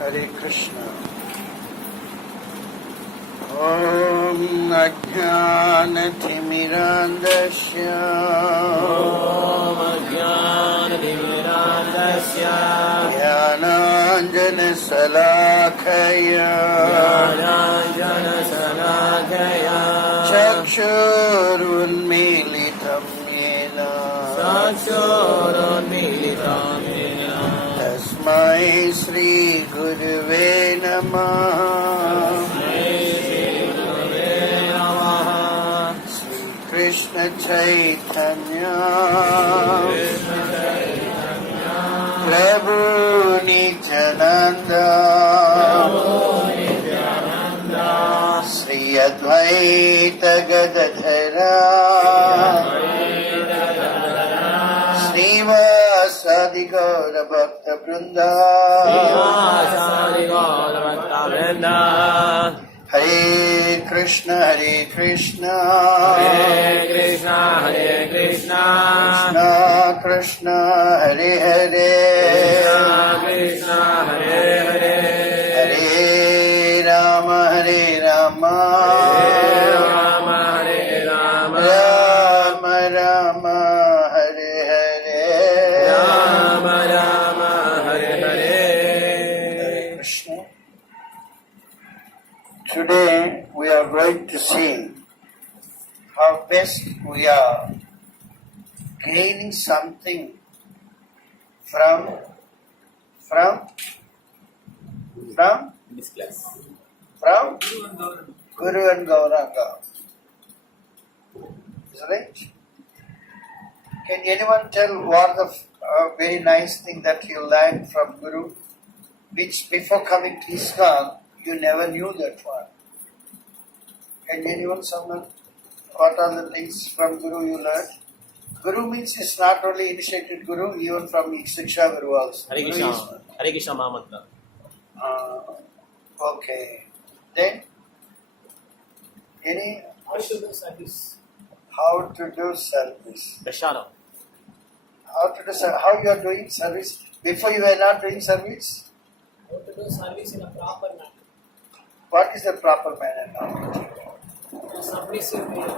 Hare Krishna. Om Ajnanathimirantasya Jnananjana Salakaya Chakshurunmilitam Yena Tasmai Shri Gurave Namaha Shri Krishna Chaitanya Prabhu Nityananda Shri Advaita Gadadhara Srivasadi Gaura Bhakta Vrinda Hare Krishna Krishna Krishna Krishna Hare Hare Hare Rama Rama Rama Hare Hare Hare Krishna. Today we are going to see how best we are gaining something from this class. From Guru and Gauranga. Is that right? Can anyone tell what the very nice thing that you learned from Guru, which before coming to ISKCON you never knew that one? Can someone, what are the things from Guru you learned? Guru means it's not only initiated Guru, even from Shiksha Guru also. Hare Krishna Mahamantra. Okay. Then, How to do service? How to do service? Prashadam. How you are doing service? Before you were not doing service? How to do service in a proper manner. What is the proper manner now? In a submissive way.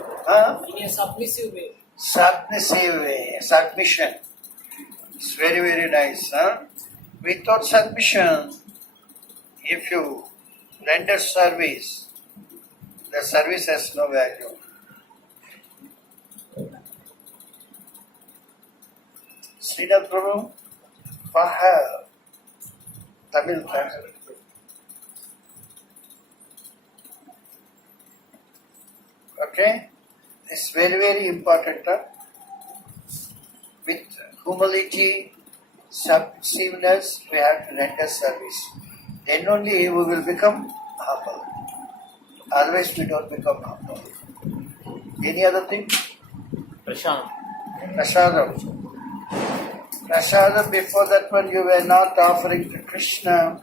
In a submissive way. Submissive way, submission. It's very, very nice. Without submission, if you render service, the service has no value. Srinath Prabhu, Pahal, Tamil translation. Okay? It's very, very important. With humility, submissiveness, we have to render service. Then only we will become humble. Otherwise, we don't become humble. Any other thing? Prashadam. Prasadam, before that one you were not offering to Krishna.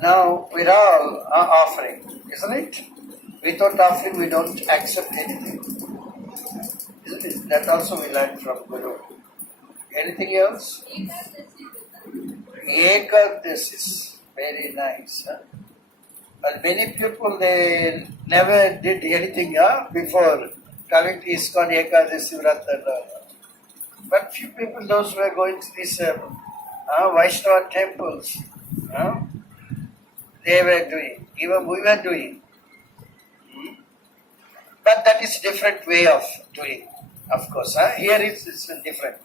Now we're all offering, isn't it? Without offering, we don't accept anything. Isn't it? That also we learned from Guru. Anything else? Ekadasis. Very nice. But many people, they never did anything before coming to ISKCON Ekadasi Vrata. But few people, those who are going to these Vaishnava temples, they were doing. Even we were doing. But that is different way of doing, of course. Here it's different.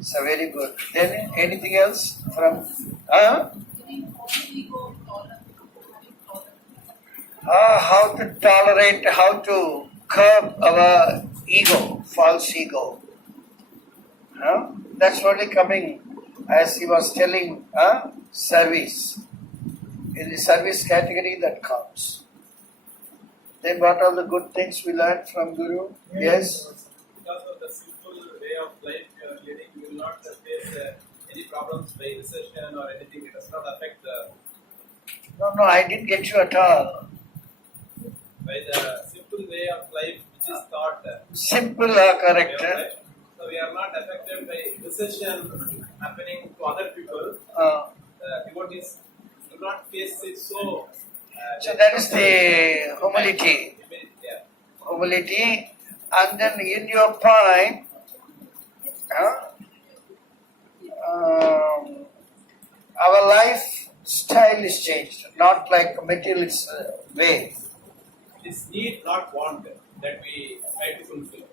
So very good. Then anything else from? How to tolerate, how to curb our ego, false ego. That's only coming, as he was telling, service. In the service category that comes. Then what are the good things we learned from Guru? Yes? Because of the simple way of life you are leading, you will not face any problems by recession or anything. It does not affect the... No, I didn't get you at all. By the simple way of life which is taught. Simple, correct. So we are not affected by recession happening to other people, Uh, devotees do not face it so. so that is the humility. Yeah. Humility, and then in your point, our lifestyle is changed, not like materialist way. This need, not want, that we try to fulfill.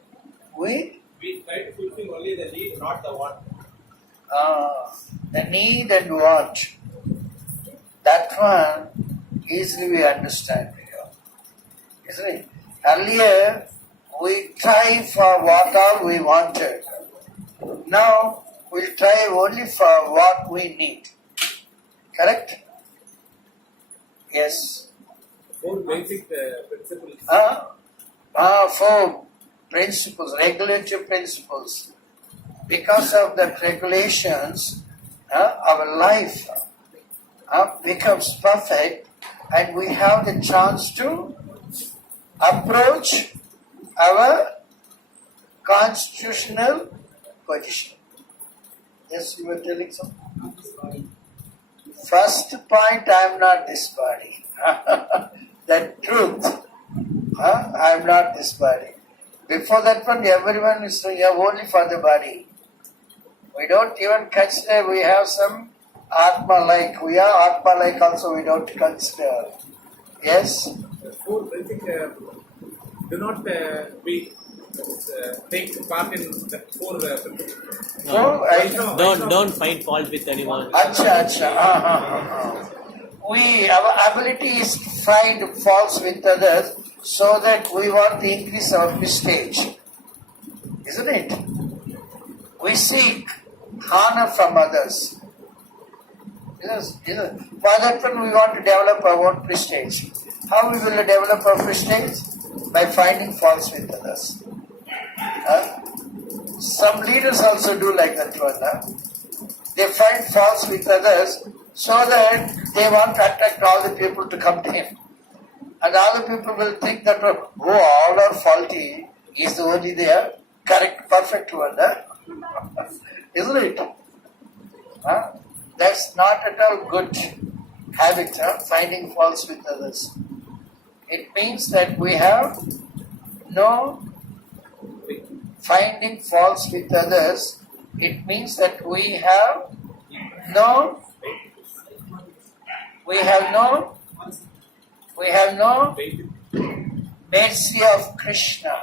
We We try to fulfill only the need, not the want. the need and want, that one easily we understand here, isn't it? Earlier we try for what all we wanted. Now we'll try only for what we need. Correct? Yes. Four basic principles. Four principles, regulative principles. Because of that regulations, our life becomes perfect, and we have the chance to approach our constitutional position. Yes, you were telling something? First point, I am not this body. The truth. I am not this body. Before that one, everyone is saying, only for the body. We don't even consider we have some Atma-like. We are Atma-like also, we don't consider. Yes? Four basic, do not we take part in the four principles. Don't find fault with anyone. Acha. Our ability is to find faults with others so that we want to increase our prestige. Isn't it? We seek honor from others. Yes. For that one, we want to develop our own prestige. How we will develop our prestige? By finding faults with others. Some leaders also do like that one. They find faults with others so that they want to attract all the people to come to him. And other people will think that, all are faulty, he is the only there, correct, perfect one. Isn't it? That's not at all good habit, finding faults with others. It means that we have no finding faults with others. It means that we have no mercy of Krishna.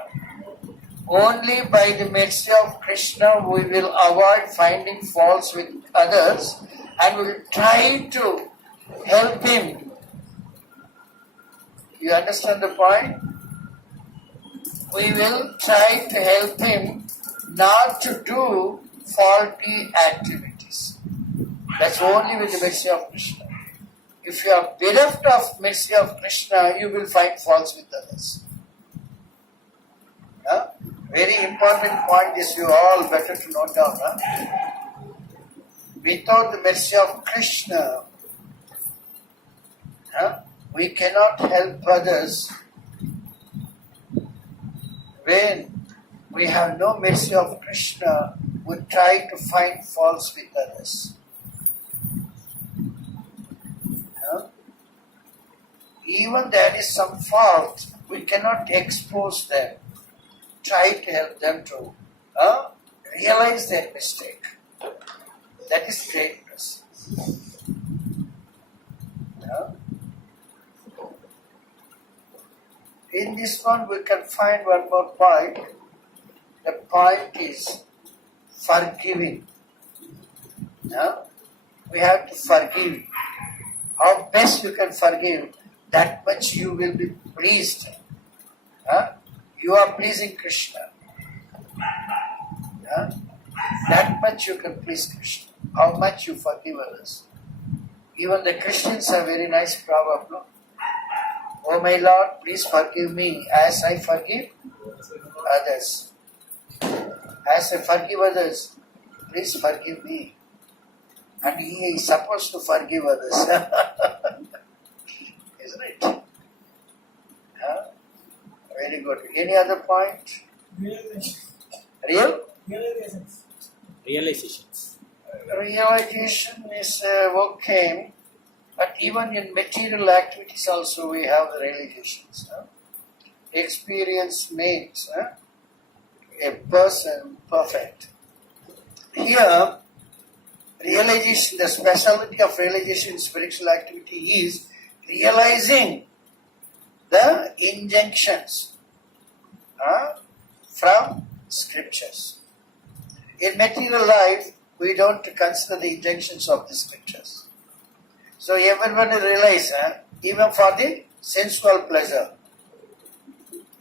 Only by the mercy of Krishna we will avoid finding faults with others and will try to help him. You understand the point? We will try to help him not to do faulty activities. That's only with the mercy of Krishna. If you are bereft of mercy of Krishna, you will find faults with others. Very important point, this you all better to note down. Without the mercy of Krishna, we cannot help others. When we have no mercy of Krishna, we try to find faults with others. Even there is some fault, we cannot expose them. Try to help them to realize their mistake. That is greatness. In this one, we can find one more point. The point is forgiving. We have to forgive. How best you can forgive, that much you will be pleased. You are pleasing Krishna. That much you can please Krishna. How much you forgive others. Even the Christians have very nice proverb, no? Oh my Lord, please forgive me as I forgive others. As I forgive others, please forgive me. And he is supposed to forgive others. Isn't it? Very good. Any other point? Real? Realizations. realization is okay, but even in material activities also we have the realizations. Experience makes a person perfect. Here, realization, the specialty of realization in spiritual activity is realizing the injunctions from scriptures. In material life, we don't consider the injunctions of the scriptures. So everyone will realize, even for the sensual pleasure,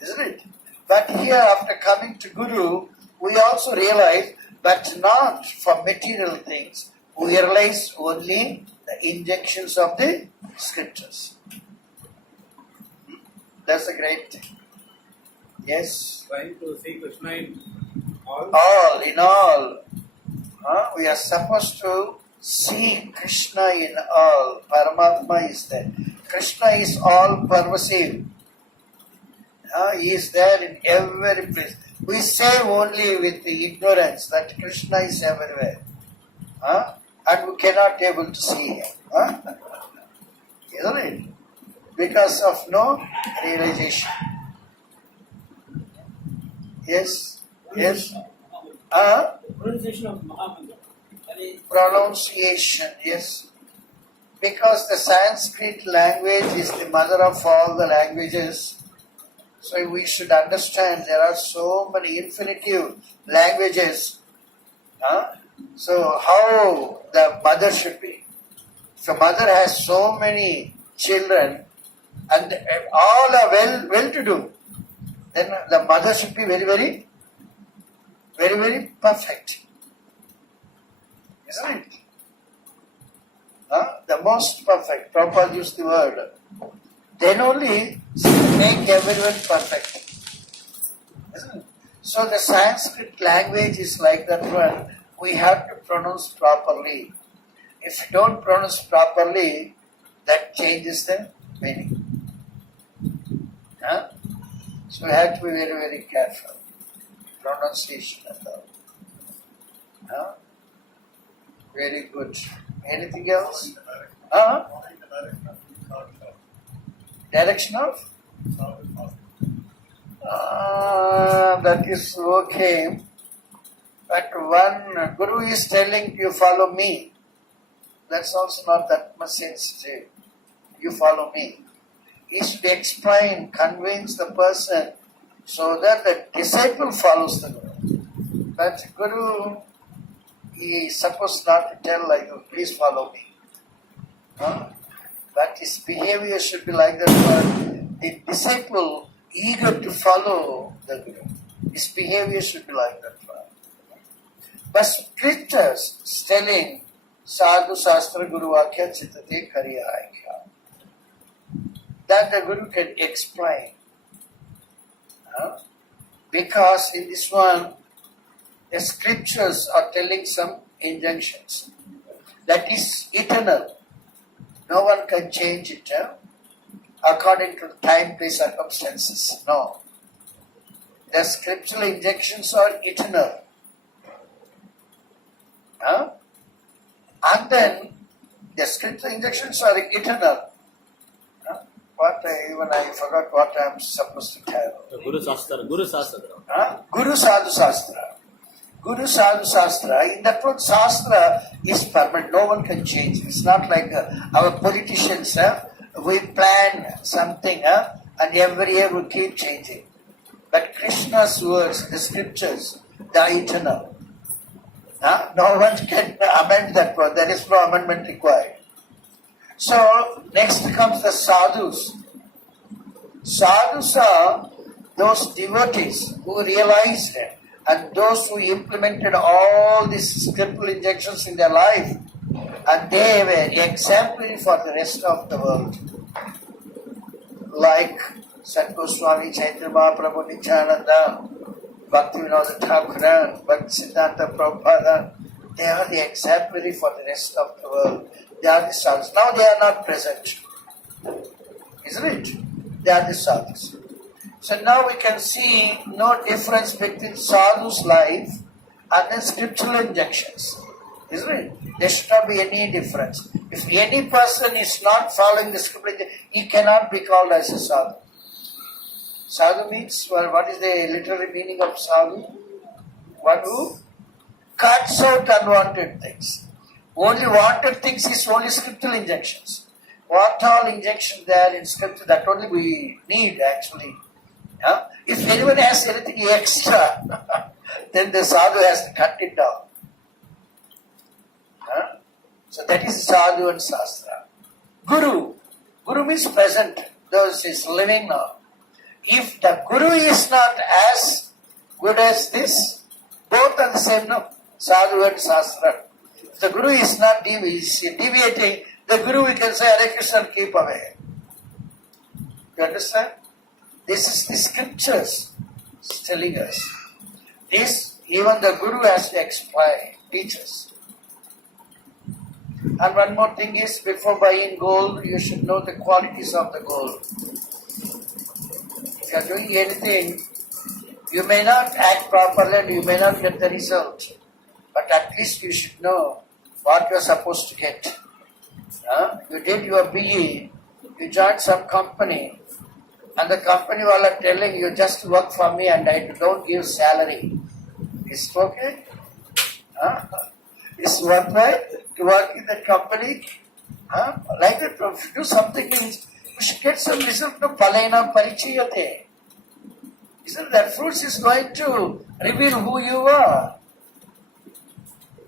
isn't it? But here, after coming to Guru, we also realize, but not for material things. We realize only the injunctions of the scriptures. That's a great thing. Yes. Trying to see Krishna in all. All, in all. We are supposed to see Krishna in all. Paramatma is there. Krishna is all pervasive. He is there in every place. We say only with the ignorance that Krishna is everywhere. And we cannot able to see him. Isn't it? Because of no realization. Yes? Yes? Pronunciation of Mahamantra. Pronunciation, yes. Because the Sanskrit language is the mother of all the languages. So we should understand there are so many infinitive languages. So how the mother should be. If the mother has so many children and all are well to do, then the mother should be very, very perfect. Isn't it? The most perfect. Prabhupada used the word. Then only make everyone perfect. Isn't it? So the Sanskrit language is like that one. We have to pronounce properly. If you don't pronounce properly, that changes the meaning. So we have to be very, very careful. Pronunciation and all. Very good. Anything else? Direction of? That is okay. But one Guru is telling you follow me. That's also not that much sensitive. You follow me. He should explain, convince the person so that the disciple follows the Guru. But Guru, he is supposed not to tell like, please follow me. But his behavior should be like that for the disciple eager to follow the Guru. His behavior should be like that for. But scriptures is telling Sadhu Shastra Guru Vakya Chitate Kariya Aikya. That the Guru can explain. Because in this one, the scriptures are telling some injunctions. That is eternal. No one can change it according to time, place, circumstances. No. The scriptural injunctions are eternal. And then the scriptural injunctions are eternal. I forgot what I am supposed to tell. Guru Sastra. Guru Sadhu Shastra. Guru Sadhu Shastra. In that one, Shastra is permanent. No one can change. It's not like our politicians. We plan something and every year we keep changing. But Krishna's words, the scriptures, they are eternal. No one can amend that one. There is no amendment required. So, next comes the sadhus. Sadhus are those devotees who realized it and those who implemented all these scriptural injunctions in their life, and they were exemplary for the rest of the world. Like Sant Goswami, Chaitanya Mahaprabhu, Nityananda, Bhaktivinoda Thakur, Bhakti Siddhanta Prabhupada, they are the exemplary for the rest of the world. They are the sadhus. Now they are not present. Isn't it? They are the sadhus. So now we can see no difference between sadhu's life and the scriptural injunctions. Isn't it? There should not be any difference. If any person is not following the scripture, he cannot be called as a sadhu. Sadhu means, well, what is the literary meaning of sadhu? One who cuts out unwanted things. Only wanted things is only scriptural injunctions. What all injunctions there in scripture, that only we need actually. Yeah? If anyone has anything extra, then the sadhu has to cut it down. Huh? So that is sadhu and sastra. Guru. Guru means present. Those is living now. If the guru is not as good as this, both are the same now. Sadhu and sastra. If the guru is not deviating, the guru we can say Hare Krishna and keep away. You understand? This is the scriptures telling us. This even the guru has to explain, teach us. And one more thing is, before buying gold, you should know the qualities of the gold. If you are doing anything, you may not act properly and you may not get the result. But at least you should know what you are supposed to get. You did your BE, you joined some company, and the company wala telling you just work for me and I don't give salary. Is it okay? Is one way to work in the company? Like that, if you do something, you should get some result to palaina parichayate. Isn't that fruits is going to reveal who you are?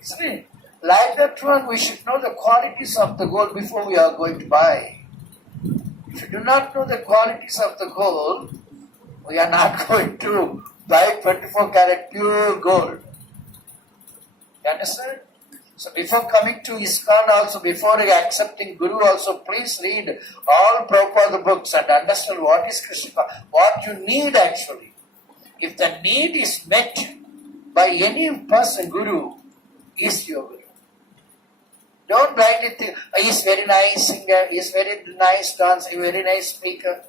Isn't it? Like that one, we should know the qualities of the gold before we are going to buy. If you do not know the qualities of the gold, we are not going to buy 24 karat pure gold. You understand? So before coming to ISKCON also, before accepting Guru also, please read all Prabhupada books and understand what is Krishna, what you need actually. If the need is met by any person, Guru is your Guru. Don't blindly think, he is very nice singer, he is very nice dancer, very nice speaker.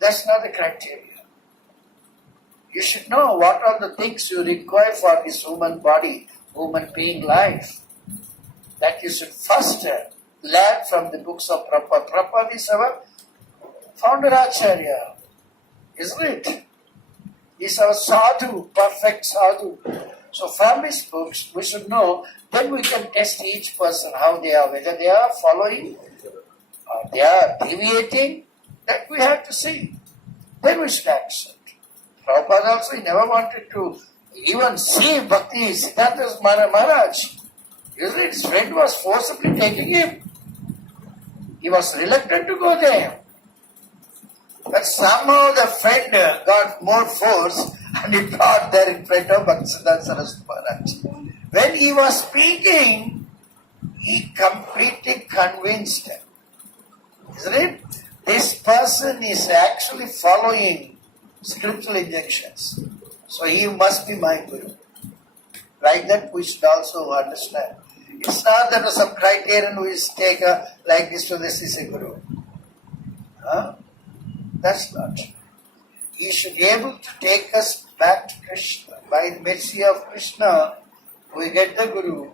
That's not the criteria. You should know what are the things you require for this human body, human being life. That you should first learn from the books of Prabhupada. Prabhupada is our founder Acharya, isn't it? He's our sadhu, perfect sadhu. So from his books, we should know, then we can test each person how they are, whether they are following or they are deviating, that we have to see. Then we should accept. Prabhupada also, he never wanted to even see Bhakti Siddhanta Maharaj. Usually his friend was forcibly taking him. He was reluctant to go there. But somehow the friend got more force and he brought there in front of Bhaktisiddhanta Saraswati Maharaj. When he was speaking, he completely convinced him. Isn't it? This person is actually following scriptural injunctions. So he must be my Guru. Like that we should also understand. It's not that some criterion we take like this, so this is a Guru. That's not. He should be able to take us back to Krishna. By the mercy of Krishna, we get the Guru.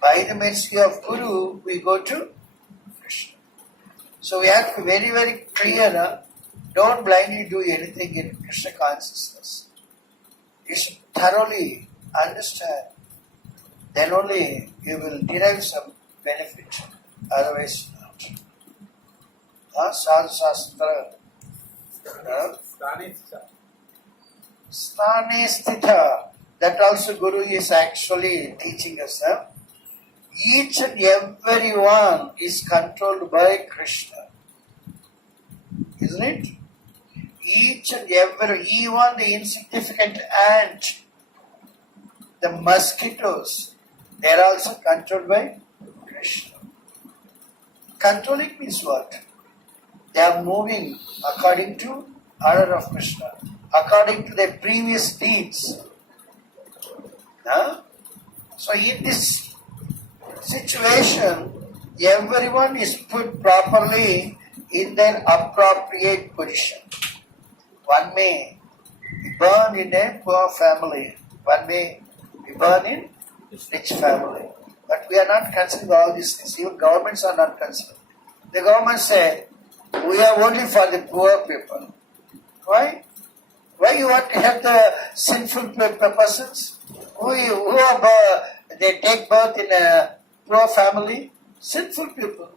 By the mercy of Guru, we go to Krishna. So we have to be very, very clear. Don't blindly do anything in Krishna consciousness. You should thoroughly understand. Then only you will derive some benefit. Otherwise not. Sadhu Shastra. Sthane Sthita. That also Guru is actually teaching us. Each and every one is controlled by Krishna. Isn't it? Each and every, even the insignificant ant, the mosquitoes, they are also controlled by Krishna. Controlling means what? They are moving according to order of Krishna, according to their previous deeds. So in this situation, everyone is put properly in their appropriate position. One may be born in a poor family, one may be born in rich family. But we are not considering all these things. Even governments are not considering. The government say, we are only for the poor people. Why? Why you want to help the sinful persons? They take birth in a poor family? Sinful people.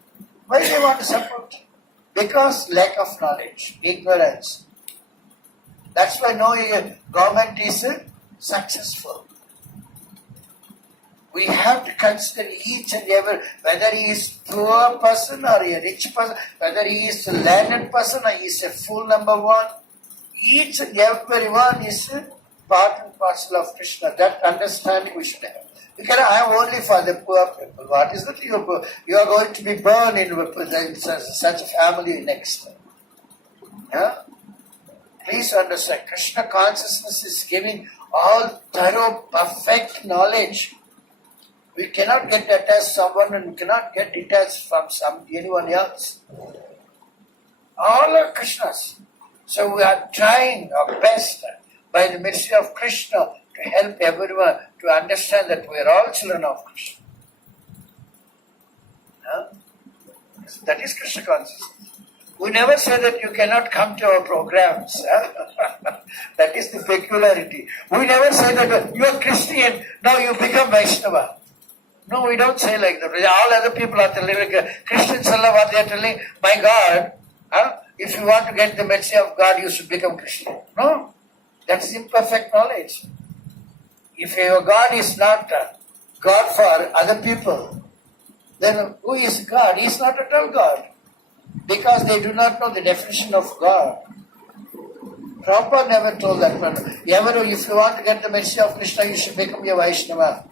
Why they want to support? Because lack of knowledge, ignorance. That's why no government is successful. We have to consider each and every, whether he is poor person or a rich person, whether he is a learned person or he is a fool number one. Each and every one is part and parcel of Krishna. That understanding we should have. You cannot have only for the poor people. What is that? You are going to be born in such a family next. Yeah? Please understand, Krishna consciousness is giving all thorough, perfect knowledge. We cannot get attached to someone and we cannot get detached from anyone else. All are Krishna's. So we are trying our best by the mercy of Krishna to help everyone to understand that we are all children of Krishna. Huh? That is Krishna consciousness. We never say that you cannot come to our programs. That is the peculiarity. We never say that you are Christian, now you become Vaishnava. No, we don't say like that. All other people are telling, Christians are what they are telling, my God, if you want to get the mercy of God, you should become Christian. No, that's imperfect knowledge. If your God is not God for other people, then who is God? He is not at all God. Because they do not know the definition of God. Prabhupada never told that one. If you want to get the mercy of Krishna, you should become a Vaishnava.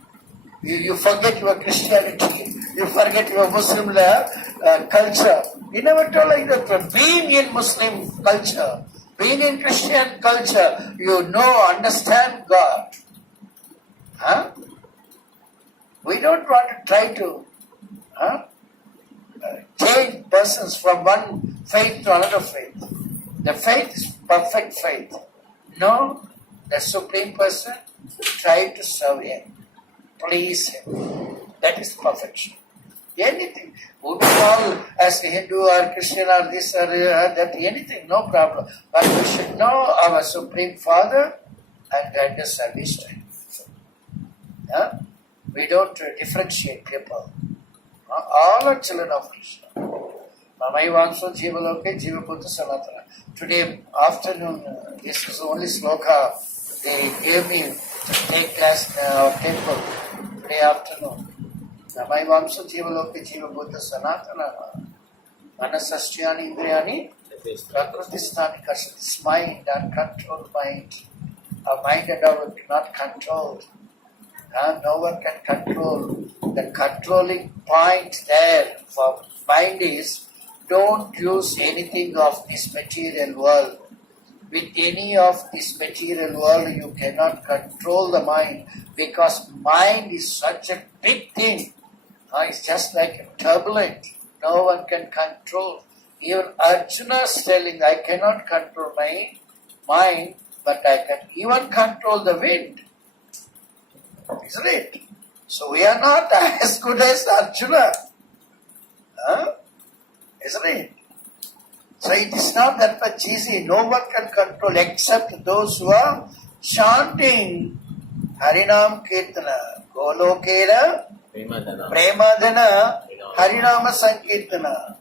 You forget your Christianity. You forget your Muslim culture. He never told like that. Being in Muslim culture, being in Christian culture, you understand God. Huh? We don't want to try to change persons from one faith to another faith. The faith is perfect faith. No, the Supreme Person, try to serve Him, please Him. That is perfection. Anything. We call as Hindu or Christian or this or that, anything, no problem. But we should know our Supreme Father and render service to Him. Yeah? We don't differentiate people. All are children of Krishna. Mamaivanso Jivaloke Jivaputta Sanatana. Today afternoon, this is the only sloka they gave me to take class in our temple. Today afternoon. Mamaivanso Jivaloke Jivaputta Sanatana. Manasastyani Indriyani Prakritisthani Kasha. This mind, uncontrolled mind. Our mind and our not controlled. No one can control. The controlling point there for mind is, don't use anything of this material world. With any of this material world, you cannot control the mind, because mind is such a big thing. It's just like a turbulent. No one can control. Even Arjuna is telling, I cannot control my mind, but I can even control the wind. Isn't it? So we are not as good as Arjuna. Isn't it? So it is not that much easy. No one can control except those who are chanting Harinam Kirtana. Golokera Premadana Harinama Sankirtana.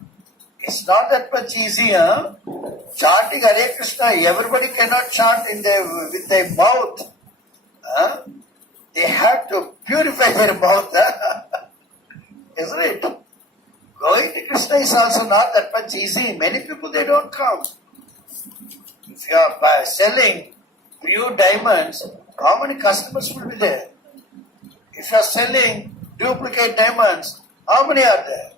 It's not that much easy. Chanting Hare Krishna, everybody cannot chant with their mouth. They have to purify their mouth. Isn't it? Going to Krishna is also not that much easy. Many people, they don't come. If you are selling pure diamonds, how many customers will be there? If you are selling duplicate diamonds, how many are there?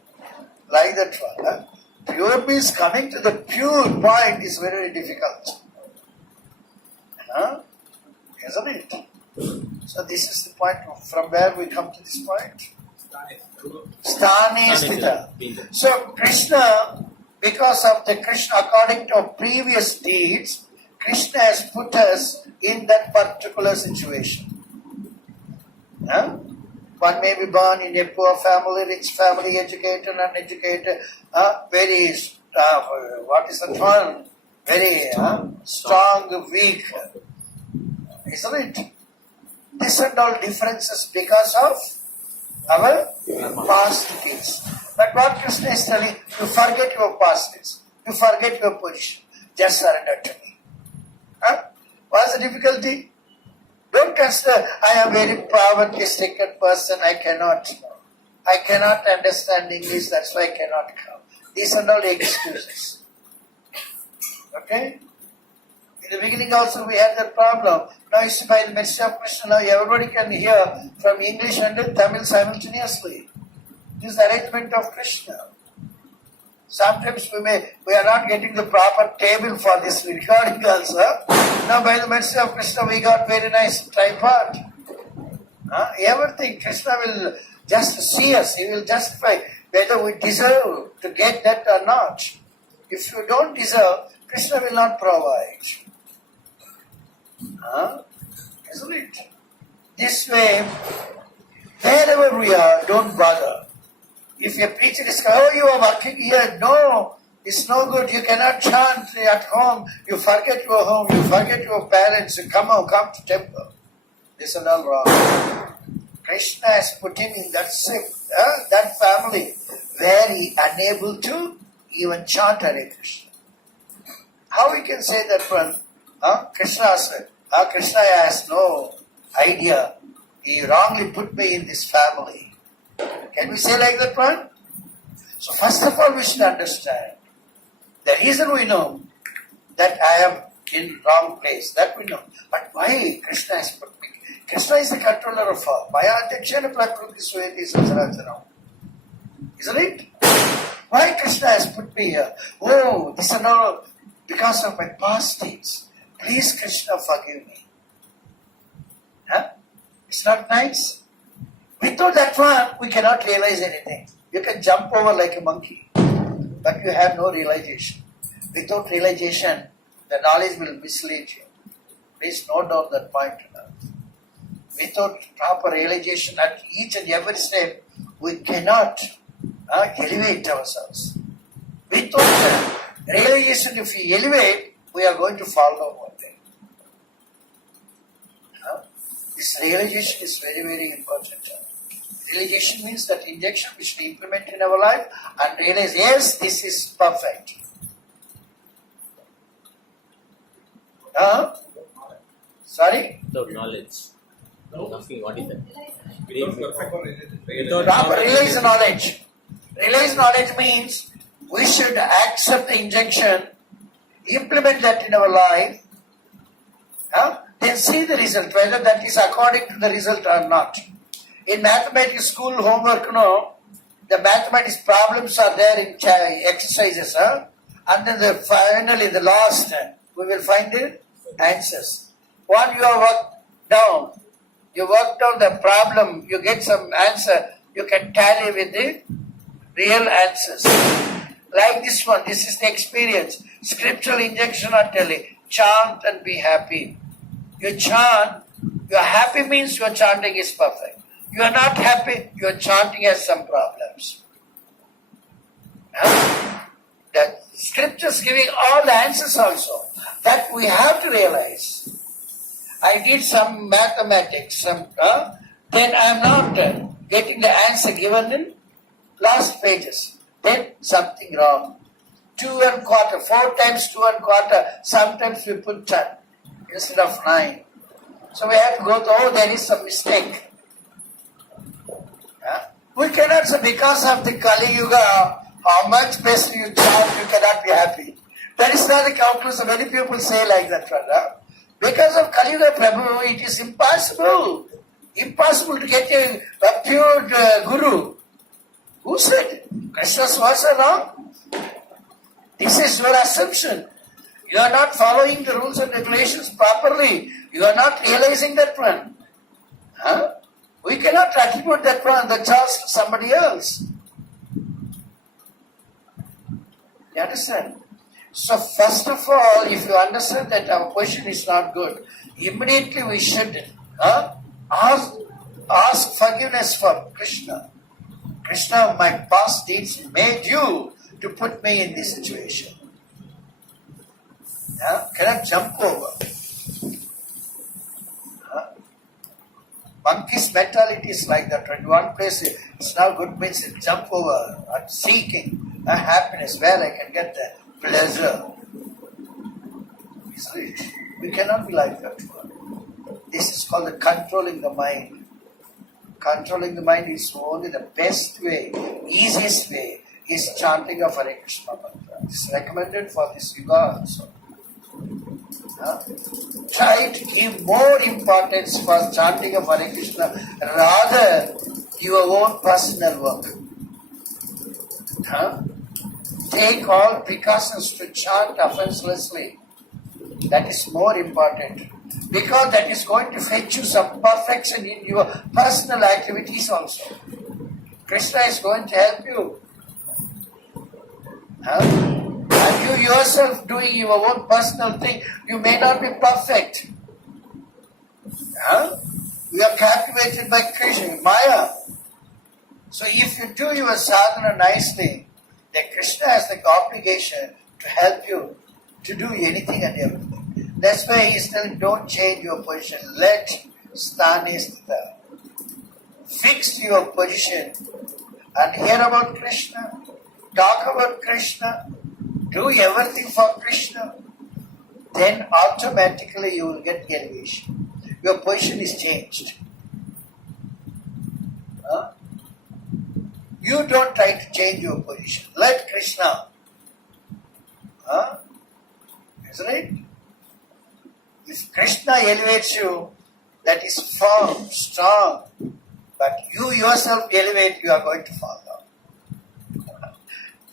Like that one. Pure means coming to the pure point is very, very difficult. Isn't it? So this is the point from where we come to this point. Sthane Sthita. So Krishna, because of the Krishna, according to our previous deeds, Krishna has put us in that particular situation. One may be born in a poor family, rich family, educated, uneducated, very, what is the term? Very strong, weak. Isn't it? This and all differences because of our past deeds. But what Krishna is telling, you forget your past deeds. You forget your position. Just surrender to me. What's the difficulty? Don't consider, I am very poverty-stricken person, I cannot understand English, that's why I cannot come. These are all excuses. Okay? In the beginning also we had that problem. Now it's by the mercy of Krishna, now everybody can hear from English and Tamil simultaneously. This is the arrangement of Krishna. Sometimes we are not getting the proper table for this recording also. Now by the mercy of Krishna we got very nice tripod. Everything Krishna will just see us. He will justify whether we deserve to get that or not. If you don't deserve, Krishna will not provide. Isn't it? This way, wherever we are, don't bother. If a preacher is saying, oh, you are working here, no, it's no good, you cannot chant at home, you forget your home, you forget your parents, come to temple. This is all wrong. Krishna has put him in that family where he unable to even chant Hare Krishna. How we can say that one? Krishna has no idea. He wrongly put me in this family. Can we say like that one? So first of all we should understand the reason we know that I am in wrong place, that we know. But why Krishna has put me? Krishna is the controller of all. Isn't it? Why Krishna has put me here? Oh, this is all because of my past deeds. Please Krishna forgive me. It's not nice? Without that one, we cannot realize anything. You can jump over like a monkey, but you have no realization. Without realization, the knowledge will mislead you. Please note down that point. Without proper realization at each and every step, we cannot elevate ourselves. Without realization, if we elevate, we are going to fall down one day. This realization is very, very important. Realization means that injection which we implement in our life and realize, yes, this is perfect. Sorry? Without knowledge. Asking what is that? Proper realize knowledge. Realize knowledge means we should accept the injunction, implement that in our life, then see the result, whether that is according to the result or not. In mathematics school homework, the mathematics problems are there in exercises, and then finally the last, we will find the answers. One you have worked down, you work down the problem, you get some answer, you can tally with the real answers. Like this one, this is the experience. Scriptural injection are telling, chant and be happy. You chant, you are happy means your chanting is perfect. You are not happy, your chanting has some problems. The scriptures giving all the answers also. That we have to realize. I did some mathematics, then I am not getting the answer given in last pages. Then something wrong. 2 1/4, 4 times 2 1/4, sometimes we put 10 instead of 9. So we have to go to, there is some mistake. We cannot say because of the Kali Yuga, how much best you chant, you cannot be happy. That is not the conclusion. Many people say like that, brother. Because of Kali Yuga Prabhu, it is impossible. Impossible to get a pure guru. Who said? Krishna's words are wrong. This is your assumption. You are not following the rules and regulations properly. You are not realizing that one. We cannot attribute that one, the charge to somebody else. You understand? So first of all, if you understand that our position is not good, immediately we should ask Ask forgiveness from Krishna. Krishna, my past deeds made you to put me in this situation. Cannot jump over. Monkey's mentality is like that. When one place it's not good means it jump over and seeking a happiness where I can get the pleasure. We cannot be like that. This is called the controlling the mind. Controlling the mind is only the best way, easiest way is chanting of Hare Krishna mantra. It's recommended for this yuga also. Try to give more importance for chanting of Hare Krishna rather your own personal work. Take all precautions to chant offenselessly. That is more important. Because that is going to fetch you some perfection in your personal activities also. Krishna is going to help you. And you yourself doing your own personal thing, you may not be perfect. We are captivated by Krishna, Maya. So if you do your sadhana nicely, then Krishna has the obligation to help you to do anything and everything. That's why he's telling, don't change your position. Let sthane sthita. Fix your position and hear about Krishna. Talk about Krishna. Do everything for Krishna. Then automatically you will get elevation. Your position is changed. You don't try to change your position. Let Krishna. Isn't it? If Krishna elevates you, that is firm, strong. But you yourself elevate, you are going to fall down.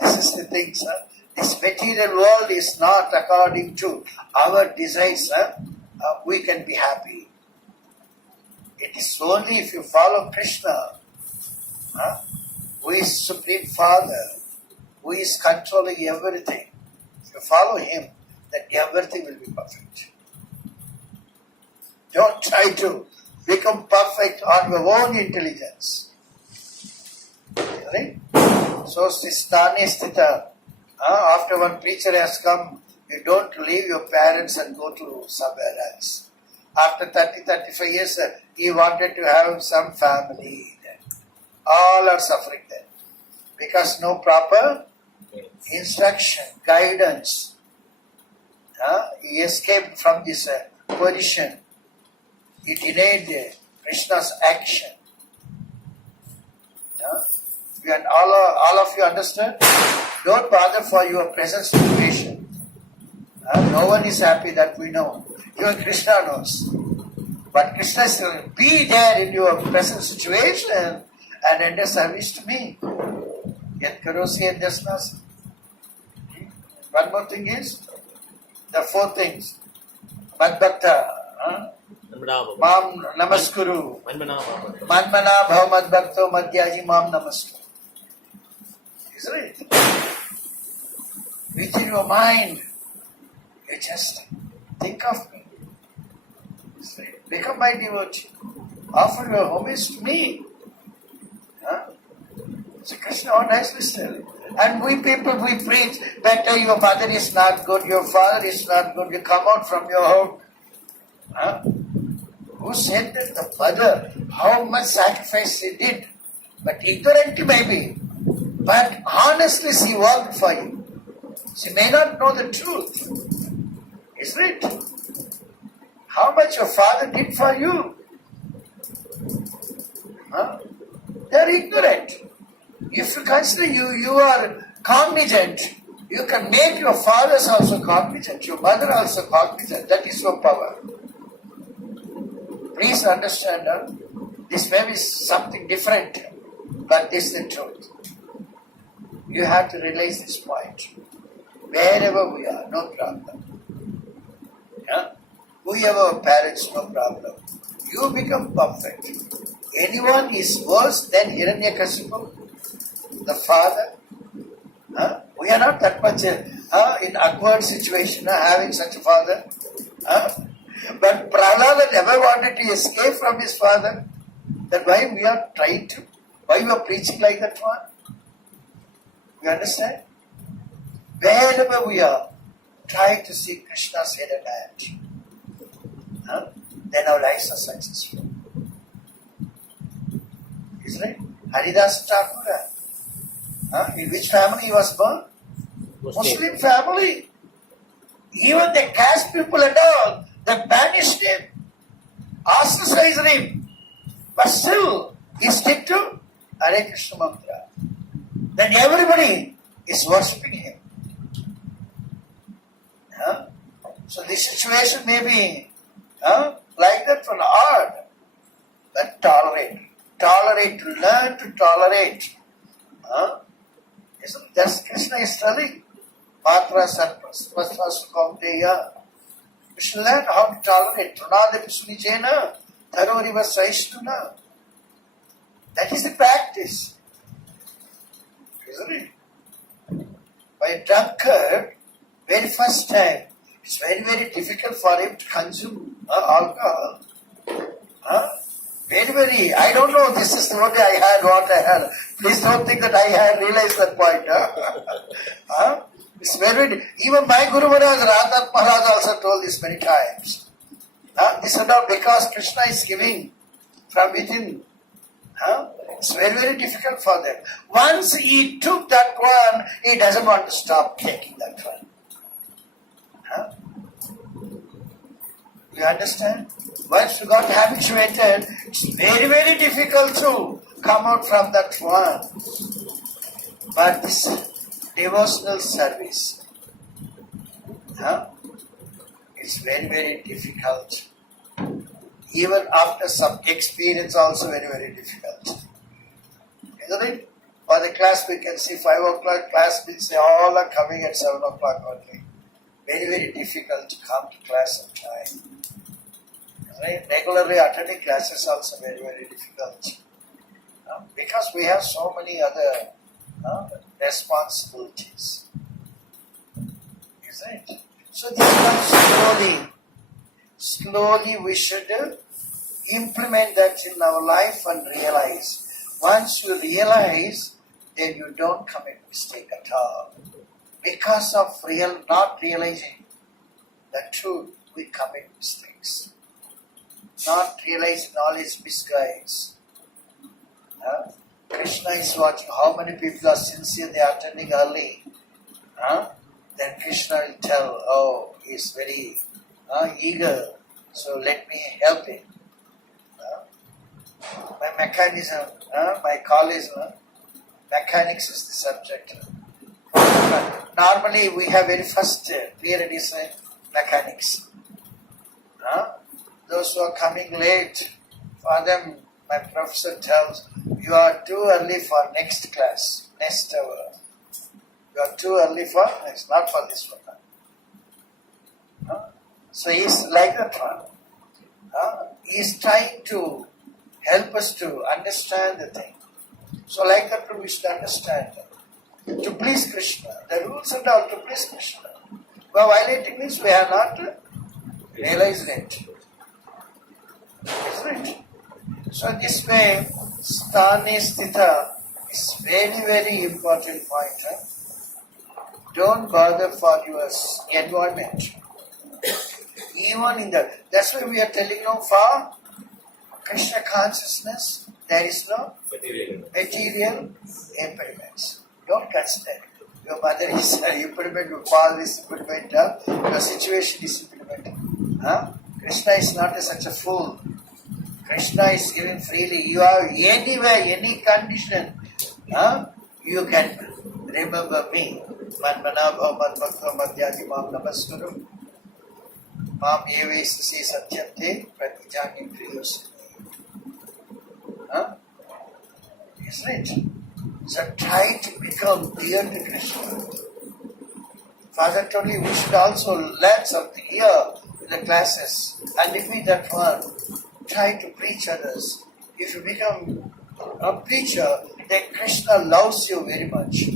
This is the thing, sir. This material world is not according to our desires. We can be happy. It is only if you follow Krishna, who is Supreme Father, who is controlling everything. If you follow him, then everything will be perfect. Don't try to become perfect on your own intelligence. Right? So, sthane sthita. After one preacher has come, you don't leave your parents and go to somewhere else. After 30-35 years, he wanted to have some family. All are suffering then. Because no proper instruction, guidance. He escaped from this position. He denied Krishna's action. And all of you understand? Don't bother for your present situation. No one is happy, that we know. Even Krishna knows. But Krishna is saying, be there in your present situation and render service to me. Yet karosi and jasnas. One more thing is, the four things. Madbhakta. Mam namaskuru. Manmana bhav madbhakto madhyaji mam namaskuru. Isn't it? Within your mind, you just think of me. Become my devotee. Offer your homage to me. So Krishna, how nicely said. And we people, we preach, better your mother is not good, your father is not good, you come out from your home. Who said that? The mother, how much sacrifice she did. But ignorant he may be. But honestly she worked for you. She may not know the truth. Isn't it? How much your father did for you? They are ignorant. If you consider you are cognizant, you can make your fathers also cognizant, your mother also cognizant. That is your power. Please understand, this may be something different, but this is the truth. You have to realize this point. Wherever we are, no problem. Whoever parents, no problem. You become perfect. Anyone is worse than Hiranyakasipu, the father? We are not that much in awkward situation having such a father. But Prahlada never wanted to escape from his father. That why we are trying to, why we are preaching like that one? You understand? Wherever we are, try to see Krishna's head and hand. Then our lives are successful. Isn't it? Haridas Thakur. In which family he was born? Muslim family. Even the caste people and all, they banished him, ostracized him. But still, he stick to Hare Krishna mantra. Then everybody is worshipping him. So this situation may be like that for odd. But tolerate. Tolerate, learn to tolerate. Isn't that Krishna is telling? Matra sarvasvasu kaunteya. We should learn how to tolerate. Trunadapi sunijena, dharoriva saishtuna. That is the practice. Isn't it? By a drunkard, very first time, it's very, very difficult for him to consume alcohol. Very, very, I don't know, this is the only I had what I had. Please don't think that I had realized that point. It's very, even my Guru Maharaj, Radha Maharaj also told this many times. This is not because Krishna is giving from within. It's very, very difficult for them. Once he took that one, he doesn't want to stop taking that one. You understand? Once you got habituated, it's very, very difficult to come out from that one. But this devotional service, it's very, very difficult. Even after some experience also very, very difficult. Isn't it? For the class we can see 5 o'clock class means they all are coming at 7 o'clock only. Very, very difficult to come to class on time. Right? Regularly attending classes also very, very difficult. Because we have so many other responsibilities. Isn't it? So this comes slowly we should implement that in our life and realize. Once you realize, then you don't commit mistake at all. Because of not realizing the truth, we commit mistakes. Not realizing all is misguides. Krishna is watching how many people are sincere, they are attending early. Then Krishna will tell, oh, he is very eager, so let me help him. My mechanism, my college, mechanics is the subject. Normally we have very first period is mechanics. Those who are coming late, for them my professor tells, you are too early for next class, next hour. You are too early for next, not for this one. So he is like that one. He is trying to help us to understand the thing. So like that we should understand. To please Krishna. The rules and all to please Krishna. By violating this, we are not realizing it. Isn't it? So this way, sthane sthita is very, very important point. Don't bother for your environment. Even in that's why we are telling you for Krishna consciousness, there is no material impediments. Don't consider it. Your mother is an impediment, your father is impediment, your situation is impediment. Krishna is not such a fool. Krishna is giving freely. You are anywhere, any condition, you can remember me. Manmana bhavan bhakta madhyadi mam namaskuru. Mam evesi satyante pratijani priyosani. Isn't it? So try to become dear to Krishna. Father told me we should also learn something here in the classes and repeat that one. Try to preach others. If you become a preacher, then Krishna loves you very much.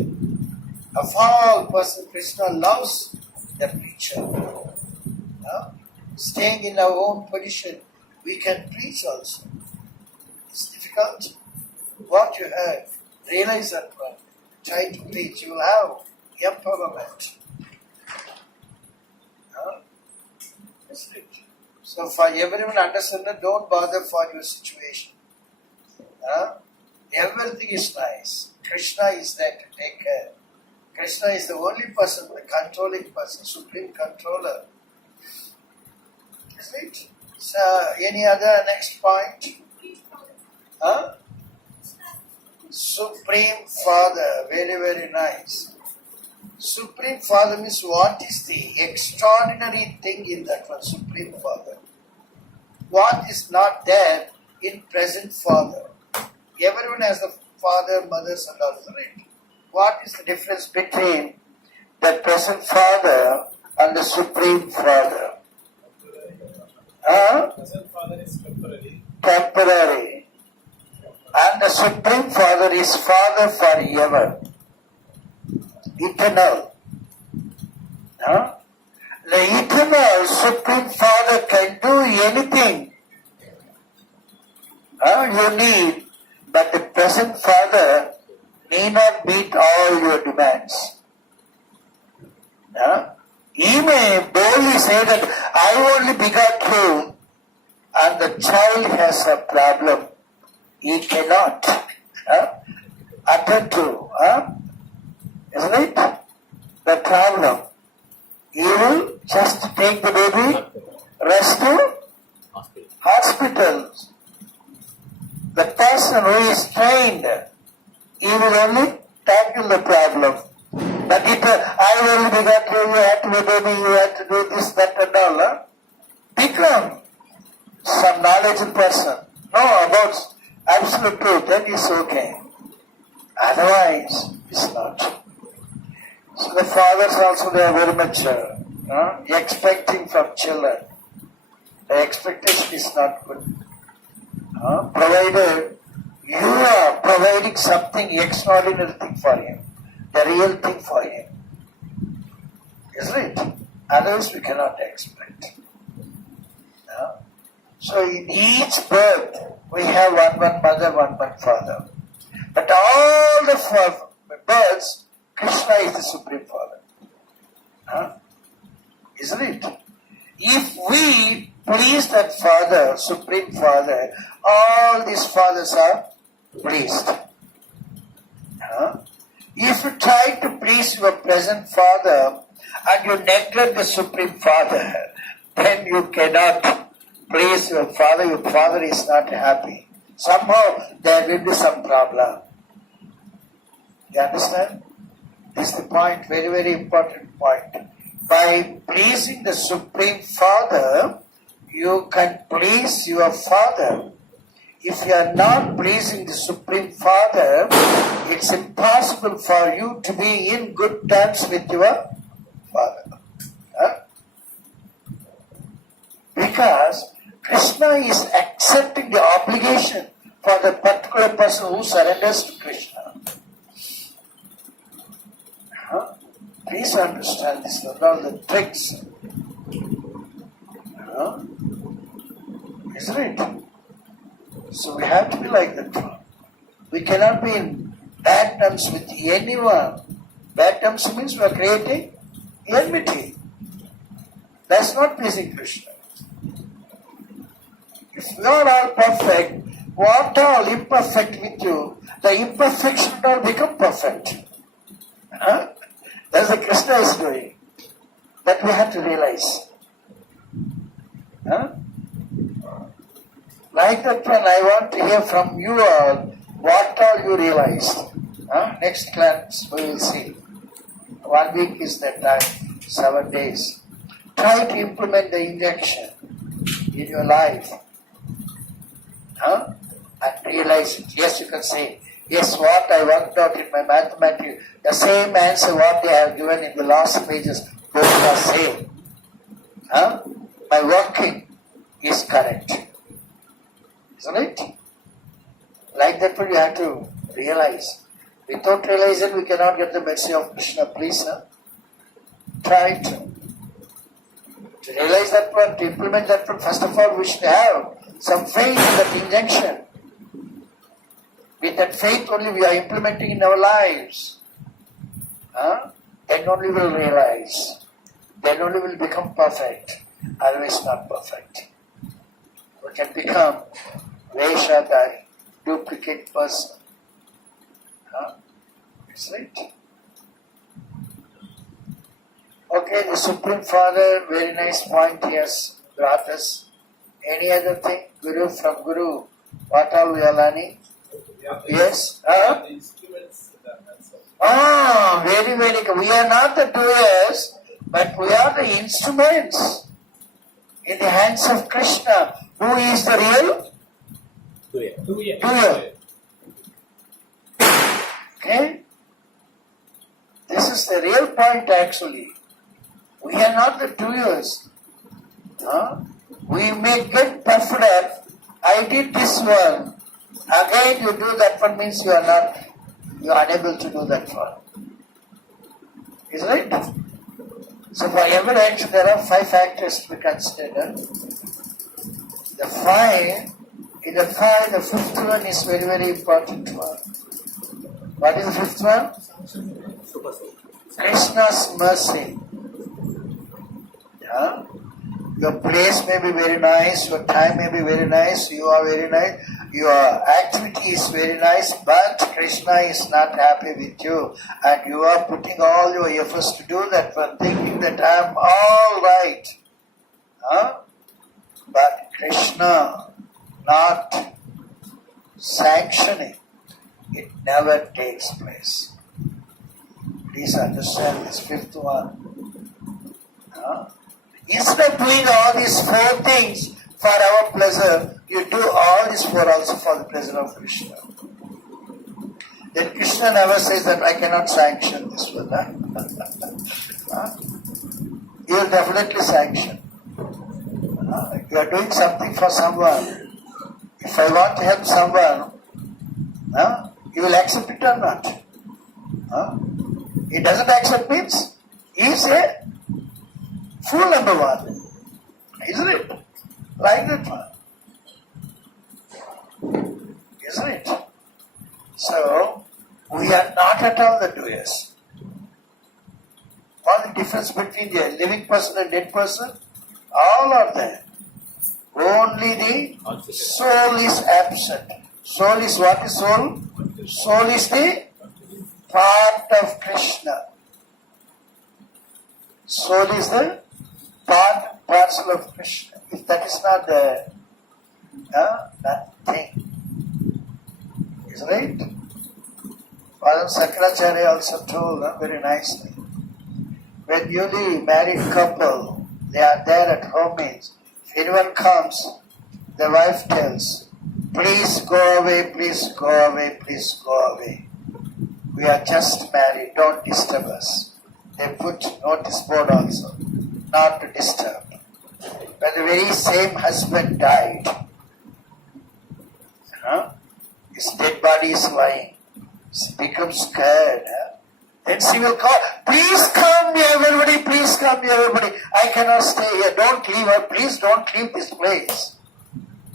Of all person, Krishna loves the preacher. Staying in our own position, we can preach also. It's difficult. difficult? What you heard, realize that one. Try to preach, you will have empowerment. Huh? Isn't it? So for everyone understand that, don't bother for your situation. Huh? Everything is nice. Krishna is there to take care. Krishna is the only person, the controlling person, supreme controller. Isn't it? So, any other next point? Huh? Supreme Father, very, very nice. Supreme Father means what is the extraordinary thing in that one, Supreme Father? What is not there in present Father? Everyone has the father, mothers and all, isn't it? What is the difference between the present Father and the Supreme Father? Present Father is temporary. Temporary. And the Supreme Father is Father forever. Eternal. The eternal Supreme Father can do anything you need, but the present Father need not meet all your demands. He may boldly say that I only begot you, and the child has a problem. He cannot attend to, isn't it? The problem. He will just take the baby, rush to hospitals. The person who is trained, he will only tackle the problem. But if I only begot you, you have to be baby, you have to do this, that and all. Become some knowledgeable person. Know about absolute truth, that is okay. Otherwise, it's not. So the fathers also, they are very much expecting from children. The expectation is not good. Provided you are providing something extraordinary thing for him, the real thing for him. Isn't it? Otherwise we cannot expect. So in each birth, we have one mother, one father. But all the births, Krishna is the Supreme Father. Isn't it? If we please that Father, Supreme Father, all these fathers are pleased. If you try to please your present Father and you neglect the Supreme Father, then you cannot please your Father is not happy. Somehow there will be some problem. You understand? This is the point, very, very important point. By pleasing the Supreme Father, you can please your Father. If you are not pleasing the Supreme Father, it's impossible for you to be in good terms with your Father. Because Krishna is accepting the obligation for the particular person who surrenders to Krishna. Please understand this, all the tricks. Isn't it? So we have to be like that. We cannot be in bad terms with anyone. Bad terms means we are creating enmity. That's not pleasing Krishna. If you are all perfect, what all imperfect with you, the imperfection will become perfect. That's what Krishna is doing. That we have to realize. Like that one, I want to hear from you all what all you realized. Next class we will see. 1 week is the time, 7 days. Try to implement the injection in your life. And realize it. Yes, you can say, yes, what I worked out in my mathematics, the same answer what they have given in the last pages, both are same. My working is correct. Isn't it? Like that one you have to realize. Without realizing we cannot get the mercy of Krishna. Please, try to realize that one, to implement that one. First of all, we should have some faith in that injunction. With that faith only we are implementing in our lives. Then only we'll realize. Then only we'll become perfect. Otherwise not perfect. We can become Veshadhari, duplicate person. That's right. Okay, the Supreme Father, very nice point he has brought us. Any other thing? Guru, from Guru, what all we are learning? Yes? The instruments, that's all. Very, very good. We are not the doers, but we are the instruments in the hands of Krishna. Who is the real doer? Okay? This is the real point actually. We are not the doers. We may get puffed up. I did this one. Again you do that one means you are unable to do that one. Isn't it? So for every action there are 5 factors to be considered. In the 5, the 5th one is very, very important one. What is the 5th one? Krishna's mercy. Your place may be very nice, your time may be very nice, you are very nice, your activity is very nice, but Krishna is not happy with you and you are putting all your efforts to do that one, thinking that I am all right. But Krishna not sanctioning, it never takes place. Please understand this 5th one. Instead of doing all these 4 things for our pleasure, you do all these 4 also for the pleasure of Krishna. Then Krishna never says that I cannot sanction this one. You will definitely sanction. You are doing something for someone. If I want to help someone, you will accept it or not? He doesn't accept means he is a fool number 1. Isn't it? Like that one. Isn't it? So, we are not at all the doers. What the difference between the living person and dead person? All are there. Only the soul is absent. Soul is what is soul? Soul is the part of Krishna. Soul is the parcel of Krishna. If that is not there, nothing. Isn't it? Father Sankaracharya also told very nicely. When newly married couple, they are there at home means, if anyone comes, the wife tells, please go away, please go away, please go away. We are just married, don't disturb us. They put notice board also, not to disturb. When the very same husband died, his dead body is lying. She becomes scared. Then she will call, please come everybody, please come everybody. I cannot stay here. Don't leave her. Please don't leave this place.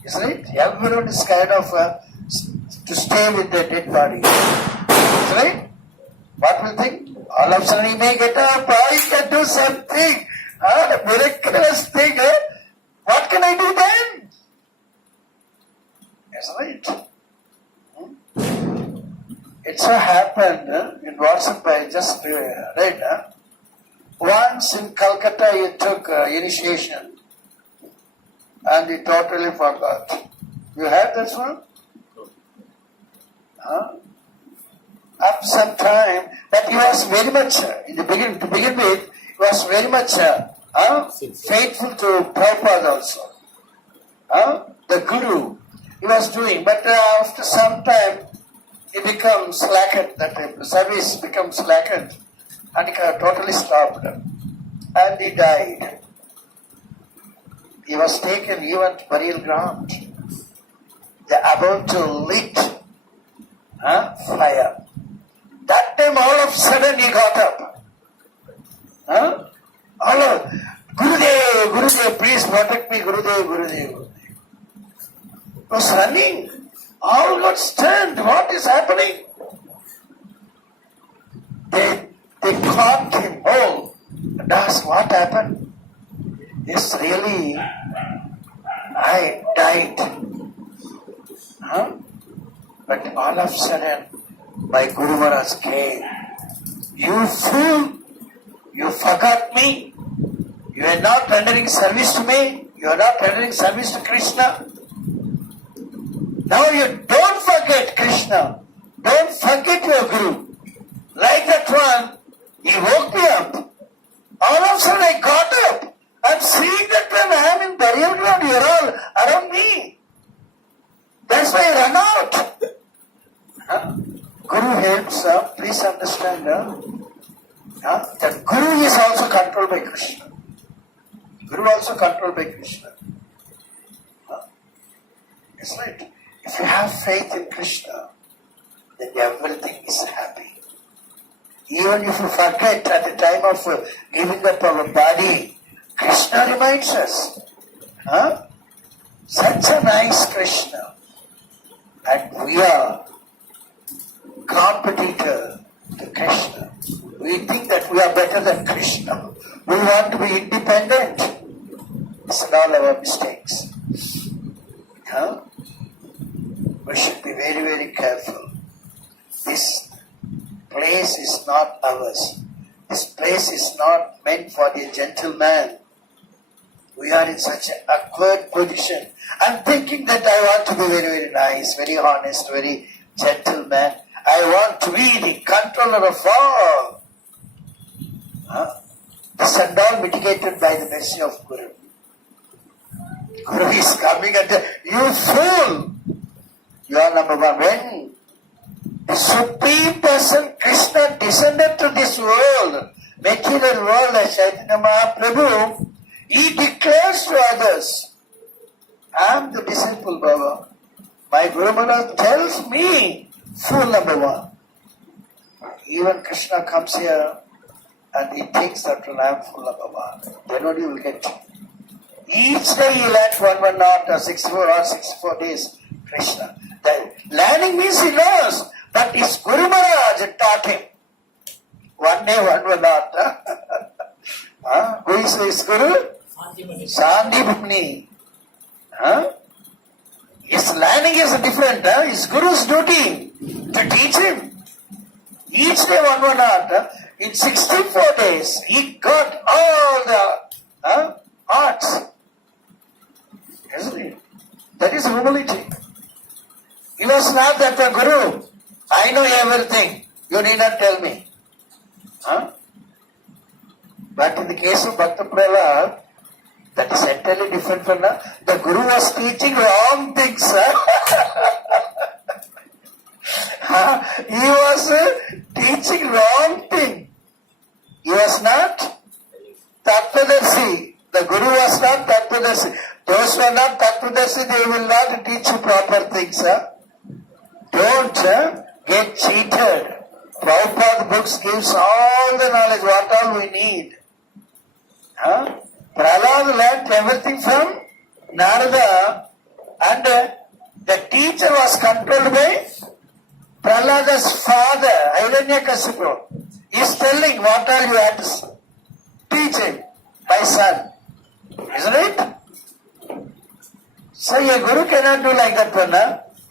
Isn't it? Everyone is kind of to stay with the dead body. Isn't it? What will think? All of a sudden he may get up. I can do something. Miraculous thing. What can I do then? Isn't it? It so happened in WhatsApp, I just read. Once in Calcutta he took initiation and he totally forgot. You had this one? After some time, that he was very much, in the beginning, to begin with, he was very much faithful to Prabhupada also. The Guru he was doing, but after some time, he becomes slackened, that service becomes slackened, and he totally stopped. And he died. He was taken even to burial ground. They are about to lit fire. That time all of a sudden he got up. All of, Gurudev, Gurudev, please protect me, Gurudev, Gurudev, Gurudev. He was running. All got stunned. What is happening? They caught him whole and asked, what happened? Yes, really, I died. Huh? But all of a sudden, my Guru Maharaj came. You fool! You forgot me. You are not rendering service to me. You are not rendering service to Krishna. Now you don't forget Krishna. Don't forget your Guru. Like that one, he woke me up. All of a sudden I got up. I'm seeing that when I am in burial ground, you are all around me. That's why I run out. Huh? Guru helps, please understand. The Guru is also controlled by Krishna. Guru also controlled by Krishna. It's right. If you have faith in Krishna, then everything is happy. Even if you forget at the time of giving up our body, Krishna reminds us. Such a nice Krishna. And we are competitor to Krishna. We think that we are better than Krishna. We want to be independent. It's all our mistakes. We should be very, very careful. This place is not ours. This place is not meant for the gentleman. We are in such an awkward position. I'm thinking that I want to be very, very nice, very honest, very gentleman. I want to be the controller of all. This and all mitigated by the mercy of Guru. Guru is coming and you fool! You are number one. When the Supreme Person, Krishna, descended to this world, material world as Chaitanya Mahaprabhu, he declares to others, I am the disciple, Baba. My Guru Maharaj tells me, fool number one. Even Krishna comes here and he thinks that I am full number one. Then only you will get. Each day he learns one hour or 64 days Krishna. The learning means he knows, but his Guru Maharaj taught him. One day, one hour. Who is his Guru? Sandipani. His learning is different. His Guru's duty to teach him. Each day, one hour. In 64 days, he got all the arts. Isn't it? That is humility. He was not that Guru. I know everything. You need not tell me. But in the case of Bhakta Prahlad, that is entirely different from now. The Guru was teaching wrong things. He was teaching wrong thing. He was not Tattvadarshi. The Guru was not Tattvadarshi. Those who are not Tattvadarshi, they will not teach you proper things. Don't get cheated. Prabhupada books gives all the knowledge, what all we need. Prahlad learned everything from Narada, and the teacher was controlled by Prahlada's father, Hiranyakasipu. He is telling what all you have to teach him, my son. Isn't it? So your Guru cannot do like that one,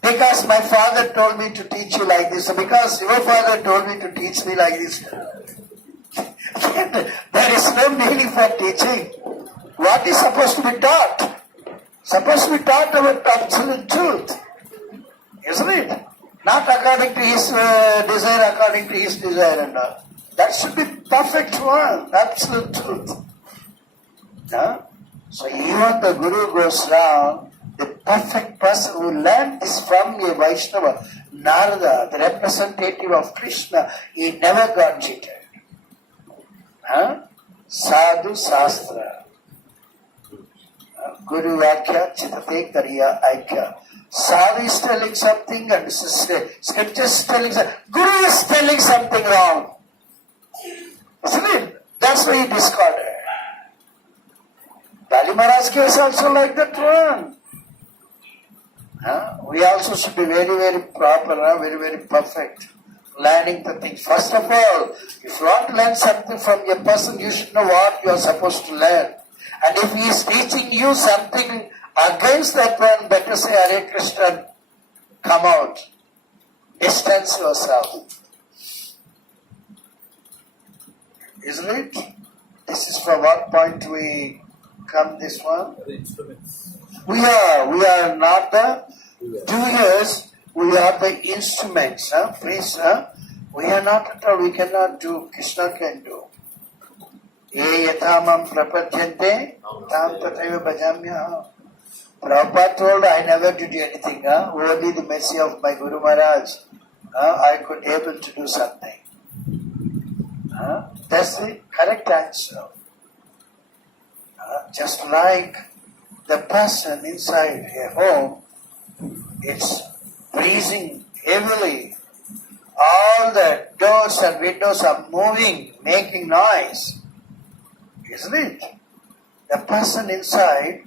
because my father told me to teach you like this, because your father told me to teach me like this. There is no meaning for teaching. What is supposed to be taught? Supposed to be taught about absolute truth. Isn't it? Not according to his desire, according to his desire and all. That should be perfect one, absolute truth. So even the Guru goes wrong, the perfect person who learned this from a Vaishnava, Narada, the representative of Krishna, he never got cheated. Sadhu Sastra. Guru Vakya Chitate Kariya Aikya. Sadhu is telling something and scripture is telling something. Guru is telling something wrong. Isn't it? That's why he discarded. Bali Maharaj case also like that one. We also should be very, very proper, very, very perfect. Learning the things. First of all, if you want to learn something from a person, you should know what you are supposed to learn. And if he is teaching you something against that one, better say, Hare Krishna, come out. Distance yourself. Isn't it? This is from what point we come this one? The instruments. We are not the doers, we are the instruments. Please, we are not at all, we cannot do, Krishna can do. Ye yathamam prapadyante, tam tathaiva bhajamya. Prabhupada told, I never did anything. Only the mercy of my Guru Maharaj, I could able to do something. That's the correct answer. Just like the person inside a home, it's breathing heavily. All the doors and windows are moving, making noise. Isn't it? The person inside,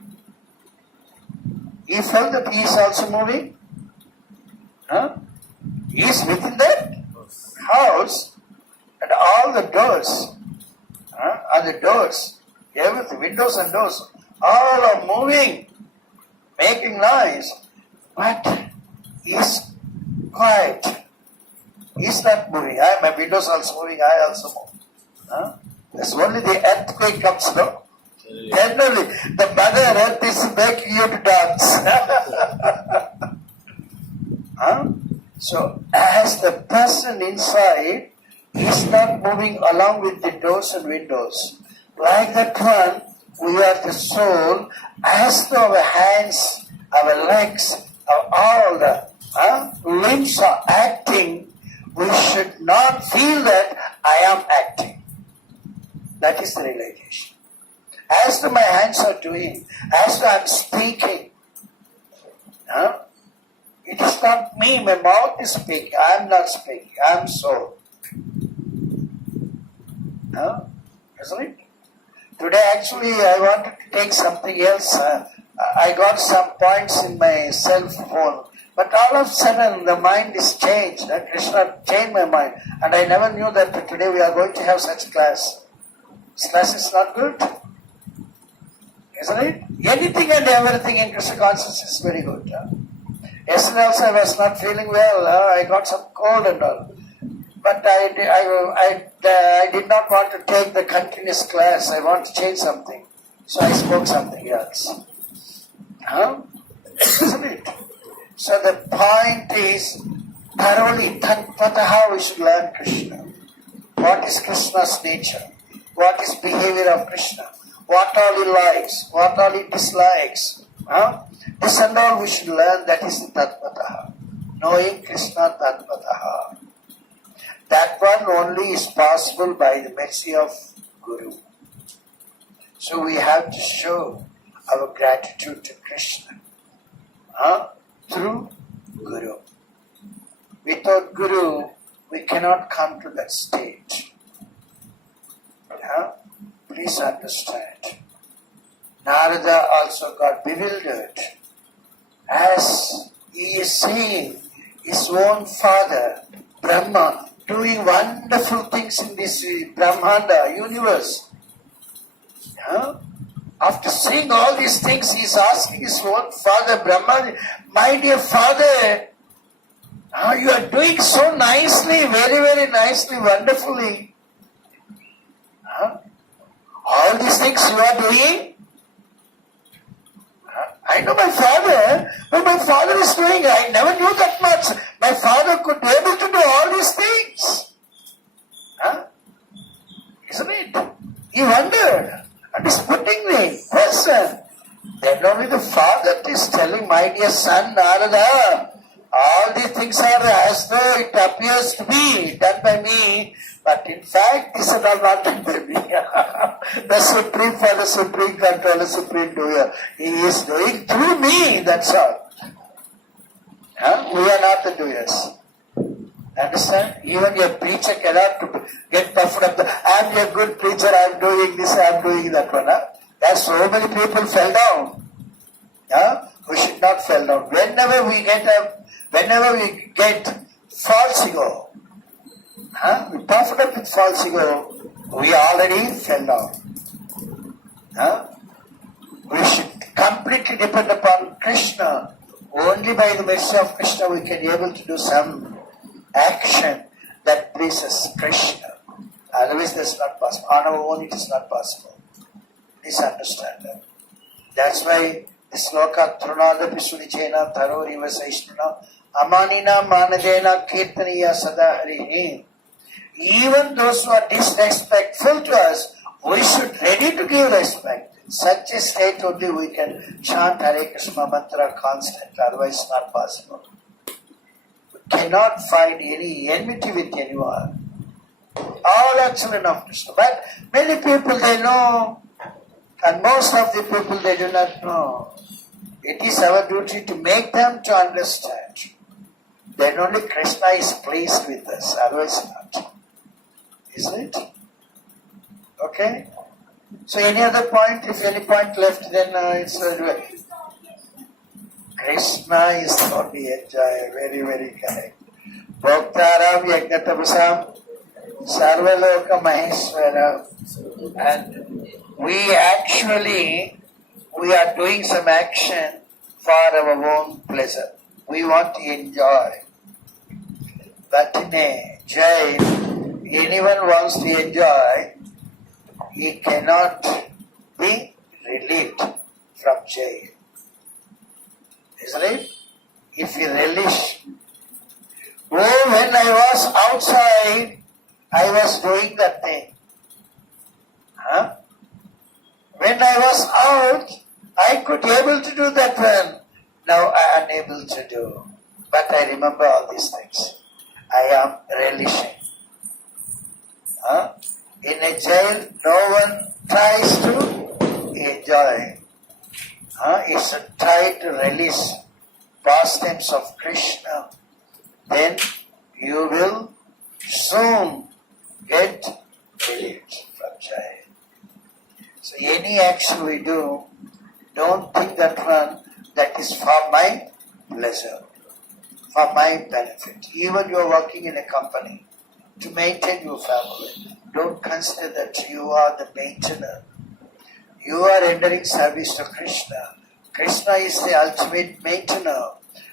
he felt that he is also moving. He is within that house, and all the doors, everything, windows and doors, all are moving, making noise, but he is quiet. He is not moving. My windows also moving, I also move. That's only the earthquake comes, no? Then only the Mother Earth is making you to dance. So, as the person inside is not moving along with the doors and windows, like that one, we are the soul, as though our hands, our legs, all the limbs are acting, we should not feel that I am acting. That is the realization. As though my hands are doing, as though I am speaking, it is not me, my mouth is speaking, I am not speaking, I am soul. Isn't it? Today actually I wanted to take something else. I got some points in my cell phone. But all of a sudden the mind is changed. Krishna changed my mind. And I never knew that today we are going to have such class. This class is not good. Isn't it? Anything and everything in Krishna consciousness is very good. Yesterday also I was not feeling well. I got some cold and all. But I did not want to take the continuous class. I want to change something. So I spoke something else. Isn't it? So the point is, thoroughly, tatpataha we should learn Krishna. What is Krishna's nature? What is behavior of Krishna? What all he likes? What all he dislikes? This and all we should learn. That is the tatpataha. Knowing Krishna tatpataha. That one only is possible by the mercy of Guru. So we have to show our gratitude to Krishna through Guru. Without Guru, we cannot come to that state. Please understand. Narada also got bewildered as he is seeing his own father, Brahma, doing wonderful things in this Brahmanda universe. After seeing all these things, he is asking his own father, Brahma, my dear father, you are doing so nicely, very, very nicely, wonderfully. All these things you are doing? I know my father, but my father is doing, I never knew that much. My father could be able to do all these things. Isn't it? He wondered. And is putting the person. Then only the father is telling, my dear son, Narada, all these things are as though it appears to be done by me, but in fact, this is all not done by me. The Supreme Father, Supreme Controller, Supreme Doer, He is doing through me, that's all. We are not the doers. Understand? Even a preacher cannot get puffed up. I am a good preacher, I am doing this, I am doing that one. As so many people fell down. We should not fall down. Whenever we get false ego, we puffed up with false ego, we already fell down. We should completely depend upon Krishna. Only by the mercy of Krishna we can be able to do some action that pleases Krishna. Otherwise that's not possible. On our own it is not possible. Please understand that. That's why the sloka Trunadapi Sudijena Tharoriva Saishnuna Amanina Manadena Kirtaniya Sada Harihi. Even those who are disrespectful to us, we should ready to give respect. In such a state only we can chant Hare Krishna mantra constantly, otherwise not possible. We cannot find any enmity with anyone. All are children of Krishna. But many people they know, and most of the people they do not know. It is our duty to make them to understand. Then only Krishna is pleased with us, otherwise not. Isn't it? Okay? So any other point? If any point left, then it's Krishna is the only enjoyer. Very, very correct. Bhoktaram Yajnatabasam Sarvaloka Maheshwara. And we are doing some action for our own pleasure. We want to enjoy. But in a jail, anyone wants to enjoy, he cannot be relieved from jail. Isn't it? If you relish. Oh, when I was outside, I was doing that thing. When I was out, I could be able to do that one. Now I am unable to do. But I remember all these things. I am relishing. In a jail, no one tries to enjoy. It's a try to release pastimes of Krishna. Then you will soon get relieved from jail. So any action we do, don't think that one that is for my pleasure, for my benefit. Even you are working in a company to maintain your family, don't consider that you are the maintainer. You are rendering service to Krishna. Krishna is the ultimate maintainer.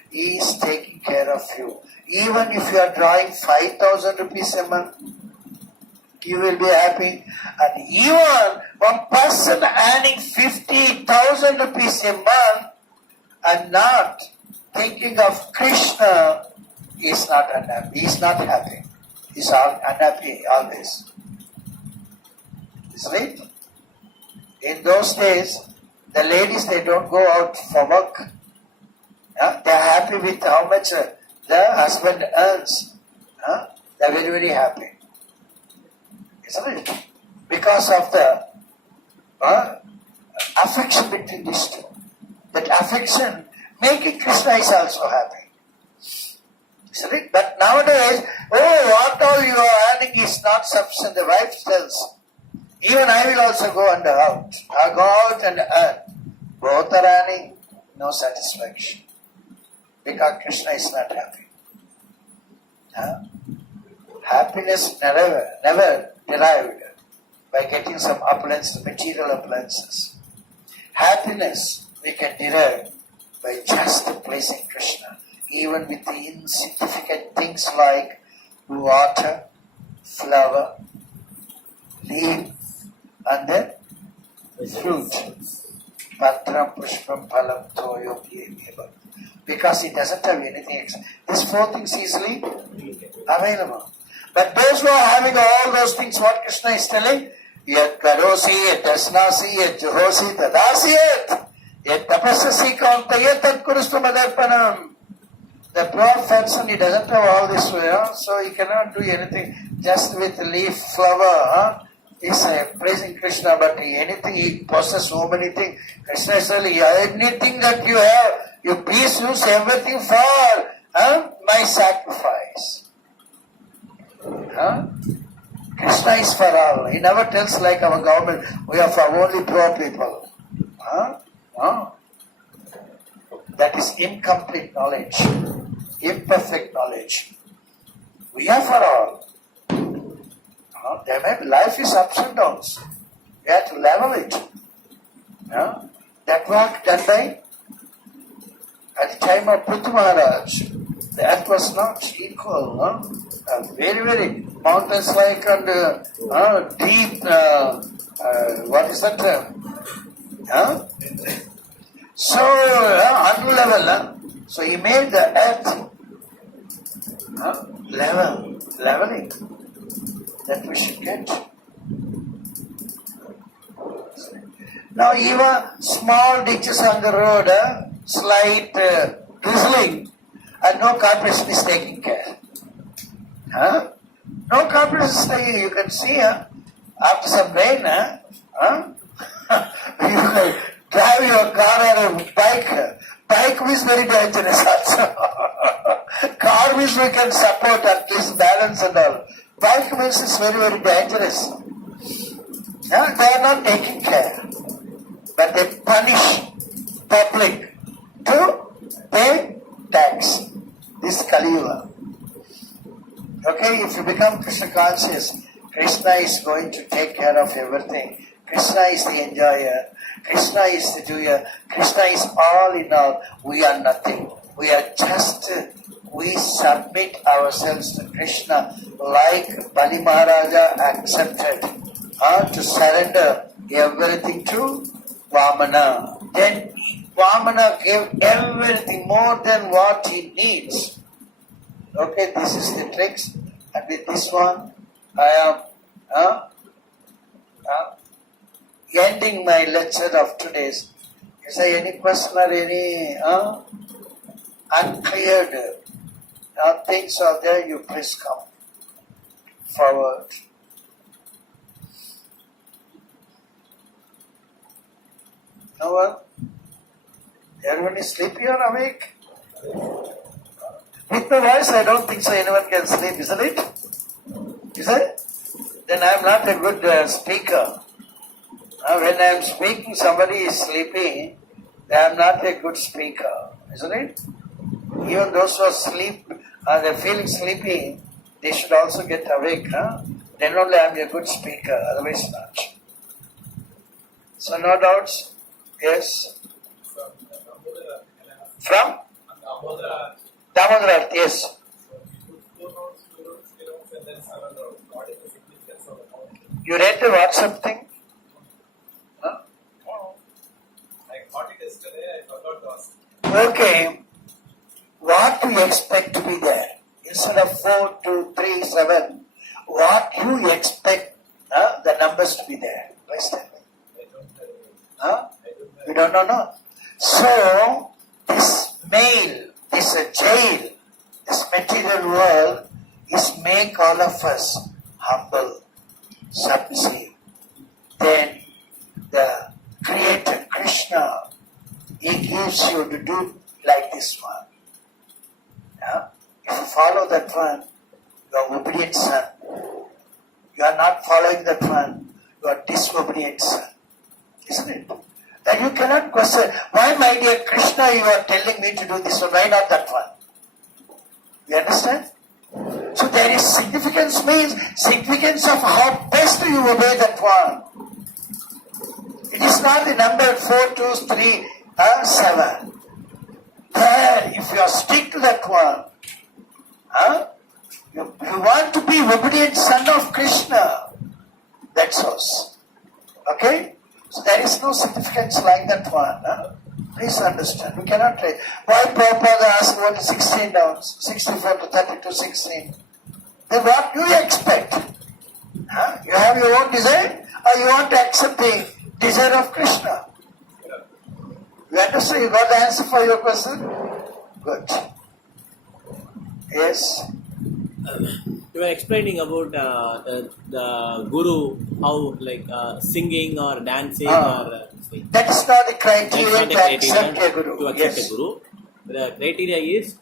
He is taking care of you. Even if you are drawing 5,000 rupees a month, you will be happy. And even one person earning 50,000 rupees a month and not thinking of Krishna is not unhappy. He is not happy. He is unhappy always. Isn't it? In those days, the ladies, they don't go out for work. They are happy with how much the husband earns. They are very, very happy. Isn't it? Because of the affection between these two. That affection making Krishna is also happy. Isn't it? But nowadays, what all you are earning is not sufficient. The wife tells, even I will also go and out. I go out and earn. Both are earning, no satisfaction. Because Krishna is not happy. Happiness never derived by getting some opulence, material appliances. Happiness we can derive by just pleasing Krishna, even with the insignificant things like water, flower, leaf, and then fruit. Patram pushpam phalam toyo bhyemeva. Because it doesn't have anything else. These four things easily available. But those who are having all those things, what Krishna is telling, yat karosi, yat dasnasi, yat juhosi, tadasyat, yat tapasasi kauntaya tat kurustu madarpanam. The poor person, he doesn't have all this, so he cannot do anything. Just with leaf, flower, he's praising Krishna, but anything, he possesses so many things. Krishna is telling, anything that you have, you please use everything for my sacrifice. Krishna is for all. He never tells like our government, we are for only poor people. That is incomplete knowledge, imperfect knowledge. We are for all. There may be, life is ups and downs. You have to level it. That work done by, at the time of Prithu Maharaj, the earth was not equal. Very, very mountains like and deep. What is that term? So unlevel. So he made the earth leveling. That we should get. Now even small ditches on the road, slight drizzling, and no corporation is taking care. No corporation is taking. You can see after some rain, you can drive your car or a bike. Bike is very dangerous also. Car means we can support at least balance and all. Bike means it's very, very dangerous. They are not taking care. But they punish public to pay tax. This is Kali Yuga. Okay, if you become Krishna conscious, Krishna is going to take care of everything. Krishna is the enjoyer. Krishna is the doer. Krishna is all in all. We are nothing. We are just, we submit ourselves to Krishna like Bali Maharaja accepted to surrender everything to Vamana. Then Vamana gave everything more than what he needs. Okay, this is the tricks. And with this one, I am ending my lecture of today's. Is there any question or any uncleared things are there? You please come forward. No one? Everyone is sleepy or awake? With my voice, I don't think so anyone can sleep, isn't it? Is it? Then I am not a good speaker. When I am speaking, somebody is sleeping, I am not a good speaker, isn't it? Even those who are asleep, they're feeling sleepy, they should also get awake. Then only I am a good speaker, otherwise not. So no doubts? Yes? From? Damodar, yes. You read the WhatsApp thing? I got it yesterday, I forgot to ask. Okay. What do you expect to be there? Instead of 4, 2, 3, 7, what you expect the numbers to be there? Please tell me. You don't know? No. So, this mail, this jail, this material world is make all of us humble, submissive. Then the Creator, Krishna, He gives you to do like this one. If you follow that one, you are obedient son. You are not following that one, you are disobedient son. Isn't it? Then you cannot question, why my dear Krishna you are telling me to do this one, why not that one? You understand? So there is significance means significance of how best you obey that one. It is not the number 4, 2, 3, 7. There, if you are stick to that one, you want to be obedient son of Krishna. That's us. Okay? So there is no significance like that one. Please understand. We cannot try. Why Prabhupada asked what is 16 downs? 64 to 32, 16. Then what do you expect? You have your own desire or you want to accept the desire of Krishna? You understand? You got the answer for your question? Good. Yes? You were explaining about the guru, how singing or dancing or that is not the criteria that's not to the accept criteria a guru. to accept Yes. a guru. The criteria is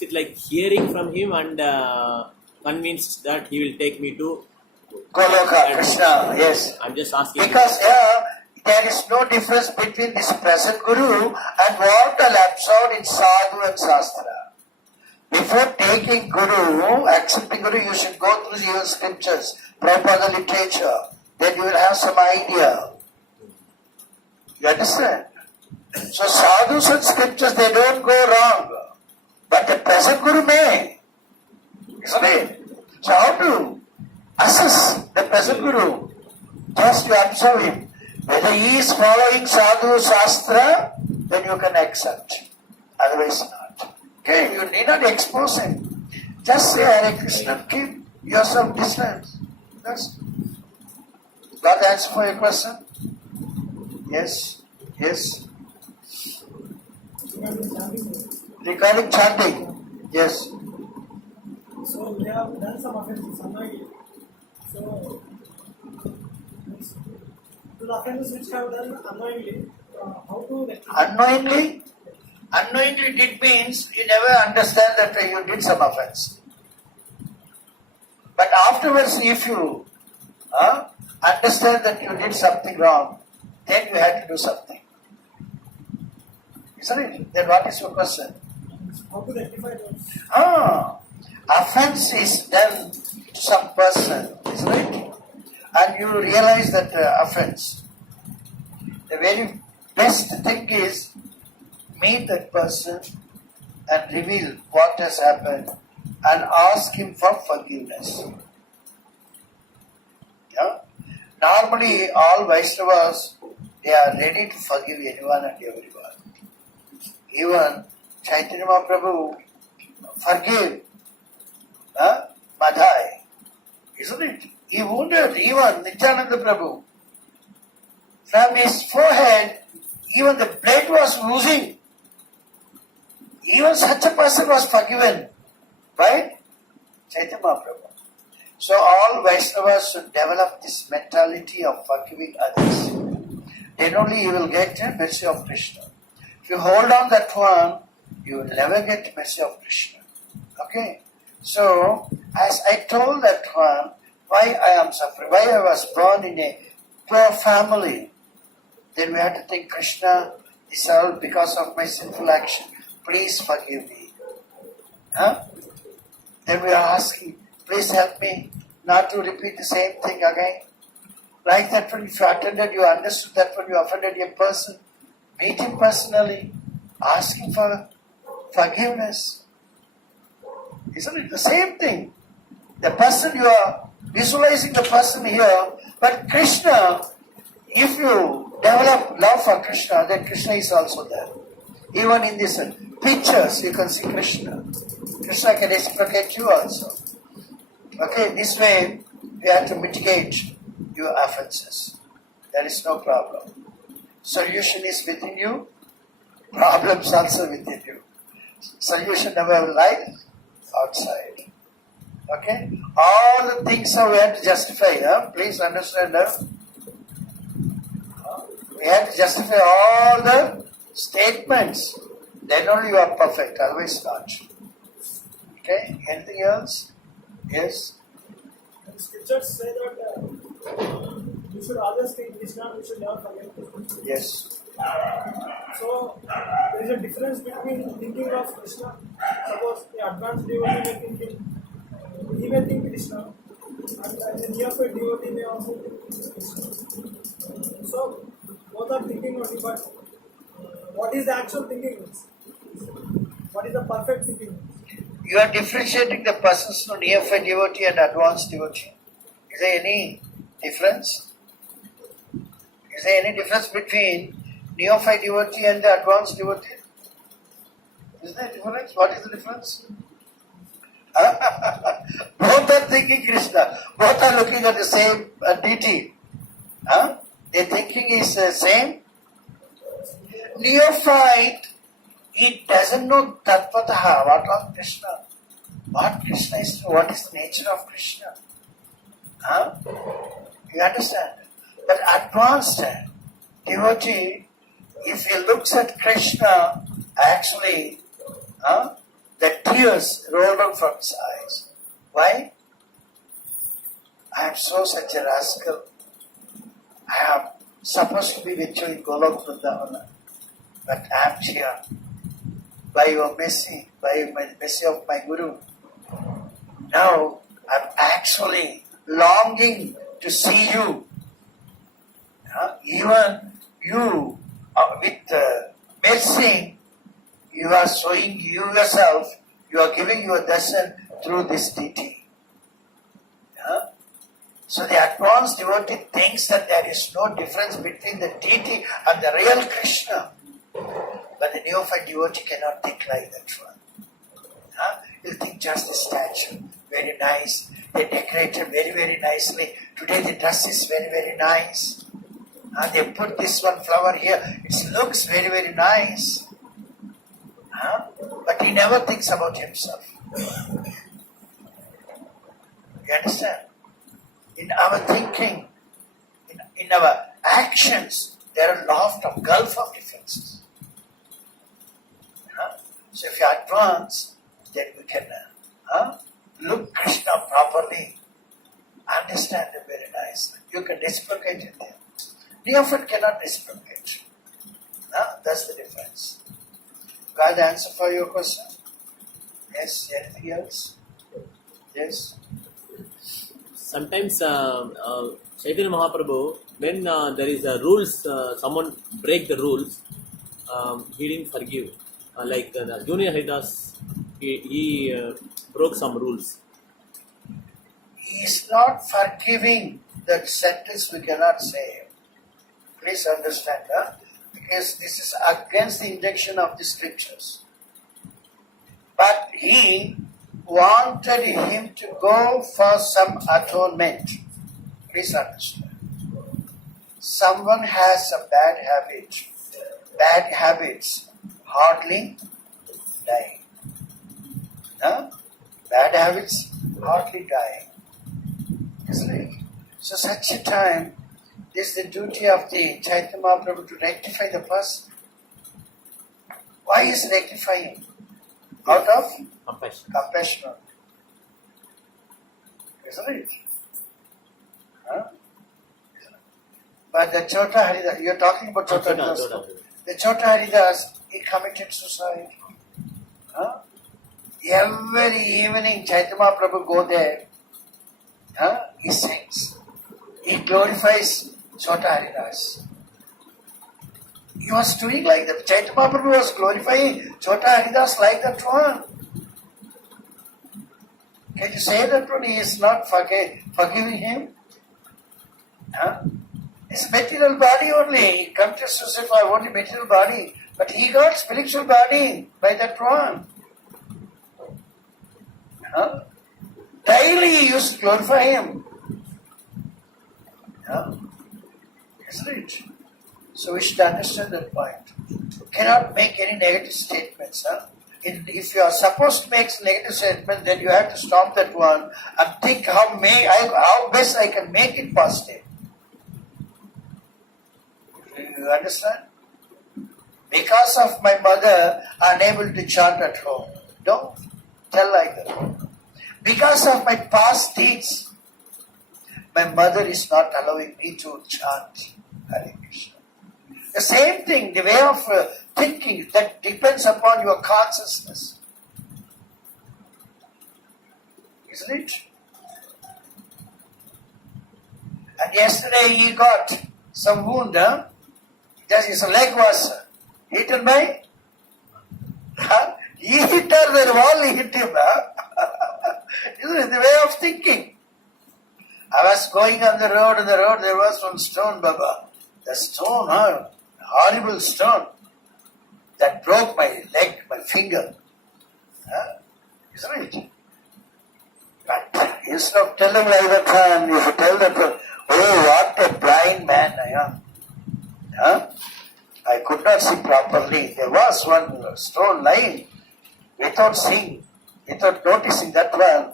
it like hearing from him and convinced that he will take me to Goloka, Krishna, yes. I'm just asking. Because there is no difference between this present Guru and what are absorbed in Sadhu and Shastra. Before taking Guru, accepting Guru, you should go through the scriptures, Prabhupada literature. Then you will have some idea. You understand? So sadhus and scriptures, they don't go wrong. But the present Guru may. Explain. So how to assess the present Guru? Just to observe him. Whether he is following sadhu shastra, then you can accept. Otherwise not. Okay, you need not expose him. Just say Hare Krishna, keep yourself distance. That's got the answer for your question? Yes, yes. Regarding chanting, yes. So we have done some offenses unknowingly. So the offenses which have done unknowingly, how to rectify? Unknowingly? Unknowingly did means you never understand that you did some offense. But afterwards, if you understand that you did something wrong, then you had to do something. Isn't it? Then what is your question? How to rectify those? Offense is done to some person, isn't it? And you realize that offense. The very best thing is meet that person and reveal what has happened and ask him for forgiveness. Yeah? Normally, all Vaishnavas, they are ready to forgive anyone and everyone. Even Chaitanya Mahaprabhu forgave Madhai, isn't it? He wounded even Nityananda Prabhu. From his forehead, even the blood was oozing. Even such a person was forgiven by Chaitanya Mahaprabhu. So all Vaishnavas should develop this mentality of forgiving others. Then only you will get the mercy of Krishna. If you hold on that one, you will never get mercy of Krishna. Okay? So, as I told that one, why I am suffering, why I was born in a poor family, then we have to think, Krishna, this is all because of my sinful action. Please forgive me. Then we are asking, please help me not to repeat the same thing again. Like that when you attended, you understood that when you offended a person, meet him personally, ask him for forgiveness. Isn't it the same thing? The person you are visualizing the person here, but Krishna, if you develop love for Krishna, then Krishna is also there. Even in these pictures, you can see Krishna. Krishna can reciprocate you also. Okay, this way you have to mitigate your offenses. There is no problem. Solution is within you, problems also within you. Solution never lies outside. Okay? All the things we have to justify. Please understand. We have to justify all the statements. Then only you are perfect, otherwise not. Okay? Anything else? Yes? The scriptures say that you should always think Krishna, you should never forget Krishna. Yes. So, there is a difference between thinking of Krishna. Suppose the advanced devotee may think him, he may think Krishna, and the neophyte devotee may also think Krishna. So, both are thinking only, but what is the actual thinking? What is the perfect thinking? You are differentiating the persons to neophyte devotee and advanced devotee. Is there any difference? Is there any difference between neophyte devotee and the advanced devotee? Is there a difference? What is the difference? Both are thinking Krishna. Both are looking at the same deity. Their thinking is the same. Neophyte, he doesn't know Tattvataha, what of Krishna. What Krishna is, what is the nature of Krishna. You understand? But advanced devotee, if he looks at Krishna, actually, the tears roll down from his eyes. Why? I am such a rascal. I have supposed to be with you in Golok Vrindavana. But I am here. By your mercy, by the mercy of my Guru. Now I am actually longing to see you. Even you, with mercy, you are showing you yourself, you are giving your darshan through this deity. So the advanced devotee thinks that there is no difference between the deity and the real Krishna. But the neophyte devotee cannot think like that one. He'll think just the statue, very nice. They decorated very, very nicely. Today the dress is very, very nice. They put this one flower here. It looks very, very nice. But he never thinks about himself. You understand? In our thinking, in our actions, there are a lot of gulf of differences. So if you advance, then we can look Krishna properly, understand it very nicely. You can reciprocate it there. Neophyte cannot reciprocate. That's the difference. Got the answer for your question? Yes, anything else? Yes? Sometimes Chaitanya Mahaprabhu, when there is a rules, someone break the rules, he didn't forgive. Like Junior Haridas, he broke some rules. He is not forgiving. That sentence we cannot say. Please understand, because this is against the intention of the scriptures. But he wanted him to go for some atonement. Please understand. Someone has a bad habit. Bad habits hardly die. Bad habits hardly die. Isn't it? So such a time, this is the duty of the Chaitanya Mahaprabhu to rectify the person. Why is rectifying? Out of compassion. Isn't it? But the Chota Haridas, you're talking about Chota Haridas. The Chota Haridas, he committed suicide. Every evening Chaitanya Mahaprabhu go there. He sings. He glorifies Chota Haridas. He was doing like that. Chaitanya Mahaprabhu was glorifying Chota Haridas like that one. Can you say that one? He is not forgiving him? His material body only. He comes to suicide for only material body. But he got spiritual body by that one. Daily he used to glorify him. Isn't it? So we should understand that point. Cannot make any negative statements. If you are supposed to make negative statement, then you have to stop that one and think how best I can make it positive. You understand? Because of my mother, I am unable to chant at home. Don't tell like that. Because of my past deeds, my mother is not allowing me to chant Hare Krishna. The same thing, the way of thinking, that depends upon your consciousness. Isn't it? And yesterday he got some wound. Just his leg was hit by. He hit her, the wall hit him. Isn't it the way of thinking? I was going on the road there was one stone, Baba. The stone, horrible stone, that broke my leg, my finger. Isn't it? But instead of telling like that, if you tell that, oh, what a blind man I am. I could not see properly. There was one stone lying without seeing, without noticing that one.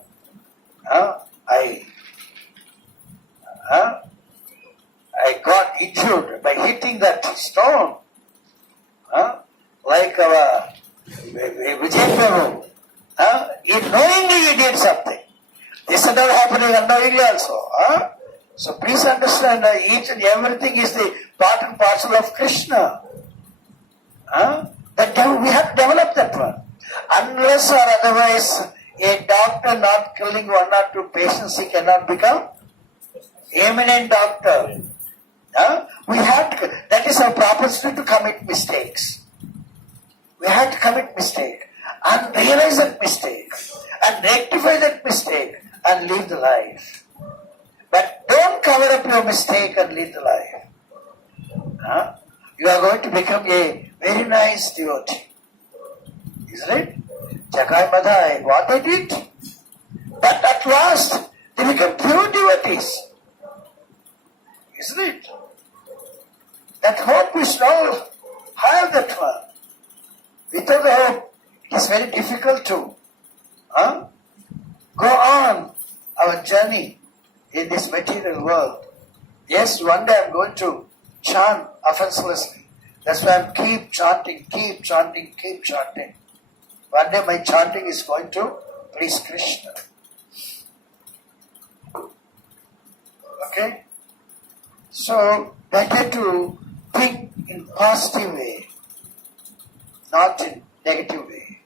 I got injured by hitting that stone. Like our Vijay Prabhu. Knowingly he did something. This is not happening unknowingly also. So please understand each and everything is the part and parcel of Krishna. We have to develop that one. Unless or otherwise, a doctor not killing one or two patients, he cannot become eminent doctor. We have to, that is our propensity to commit mistakes. We have to commit mistake and realize that mistake and rectify that mistake and live the life. But don't cover up your mistake and live the life. You are going to become a very nice devotee. Isn't it? Jagai Madhai, what they did? But at last, they become pure devotees. Isn't it? That hope we should all have that one. Without the hope, it is very difficult to go on our journey in this material world. Yes, one day I'm going to chant offenselessly. That's why I'm keep chanting. One day my chanting is going to please Krishna. Okay? So, better to think in positive way, not in negative way.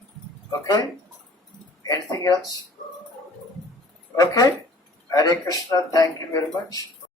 Okay? Anything else? Okay? Hare Krishna, thank you very much.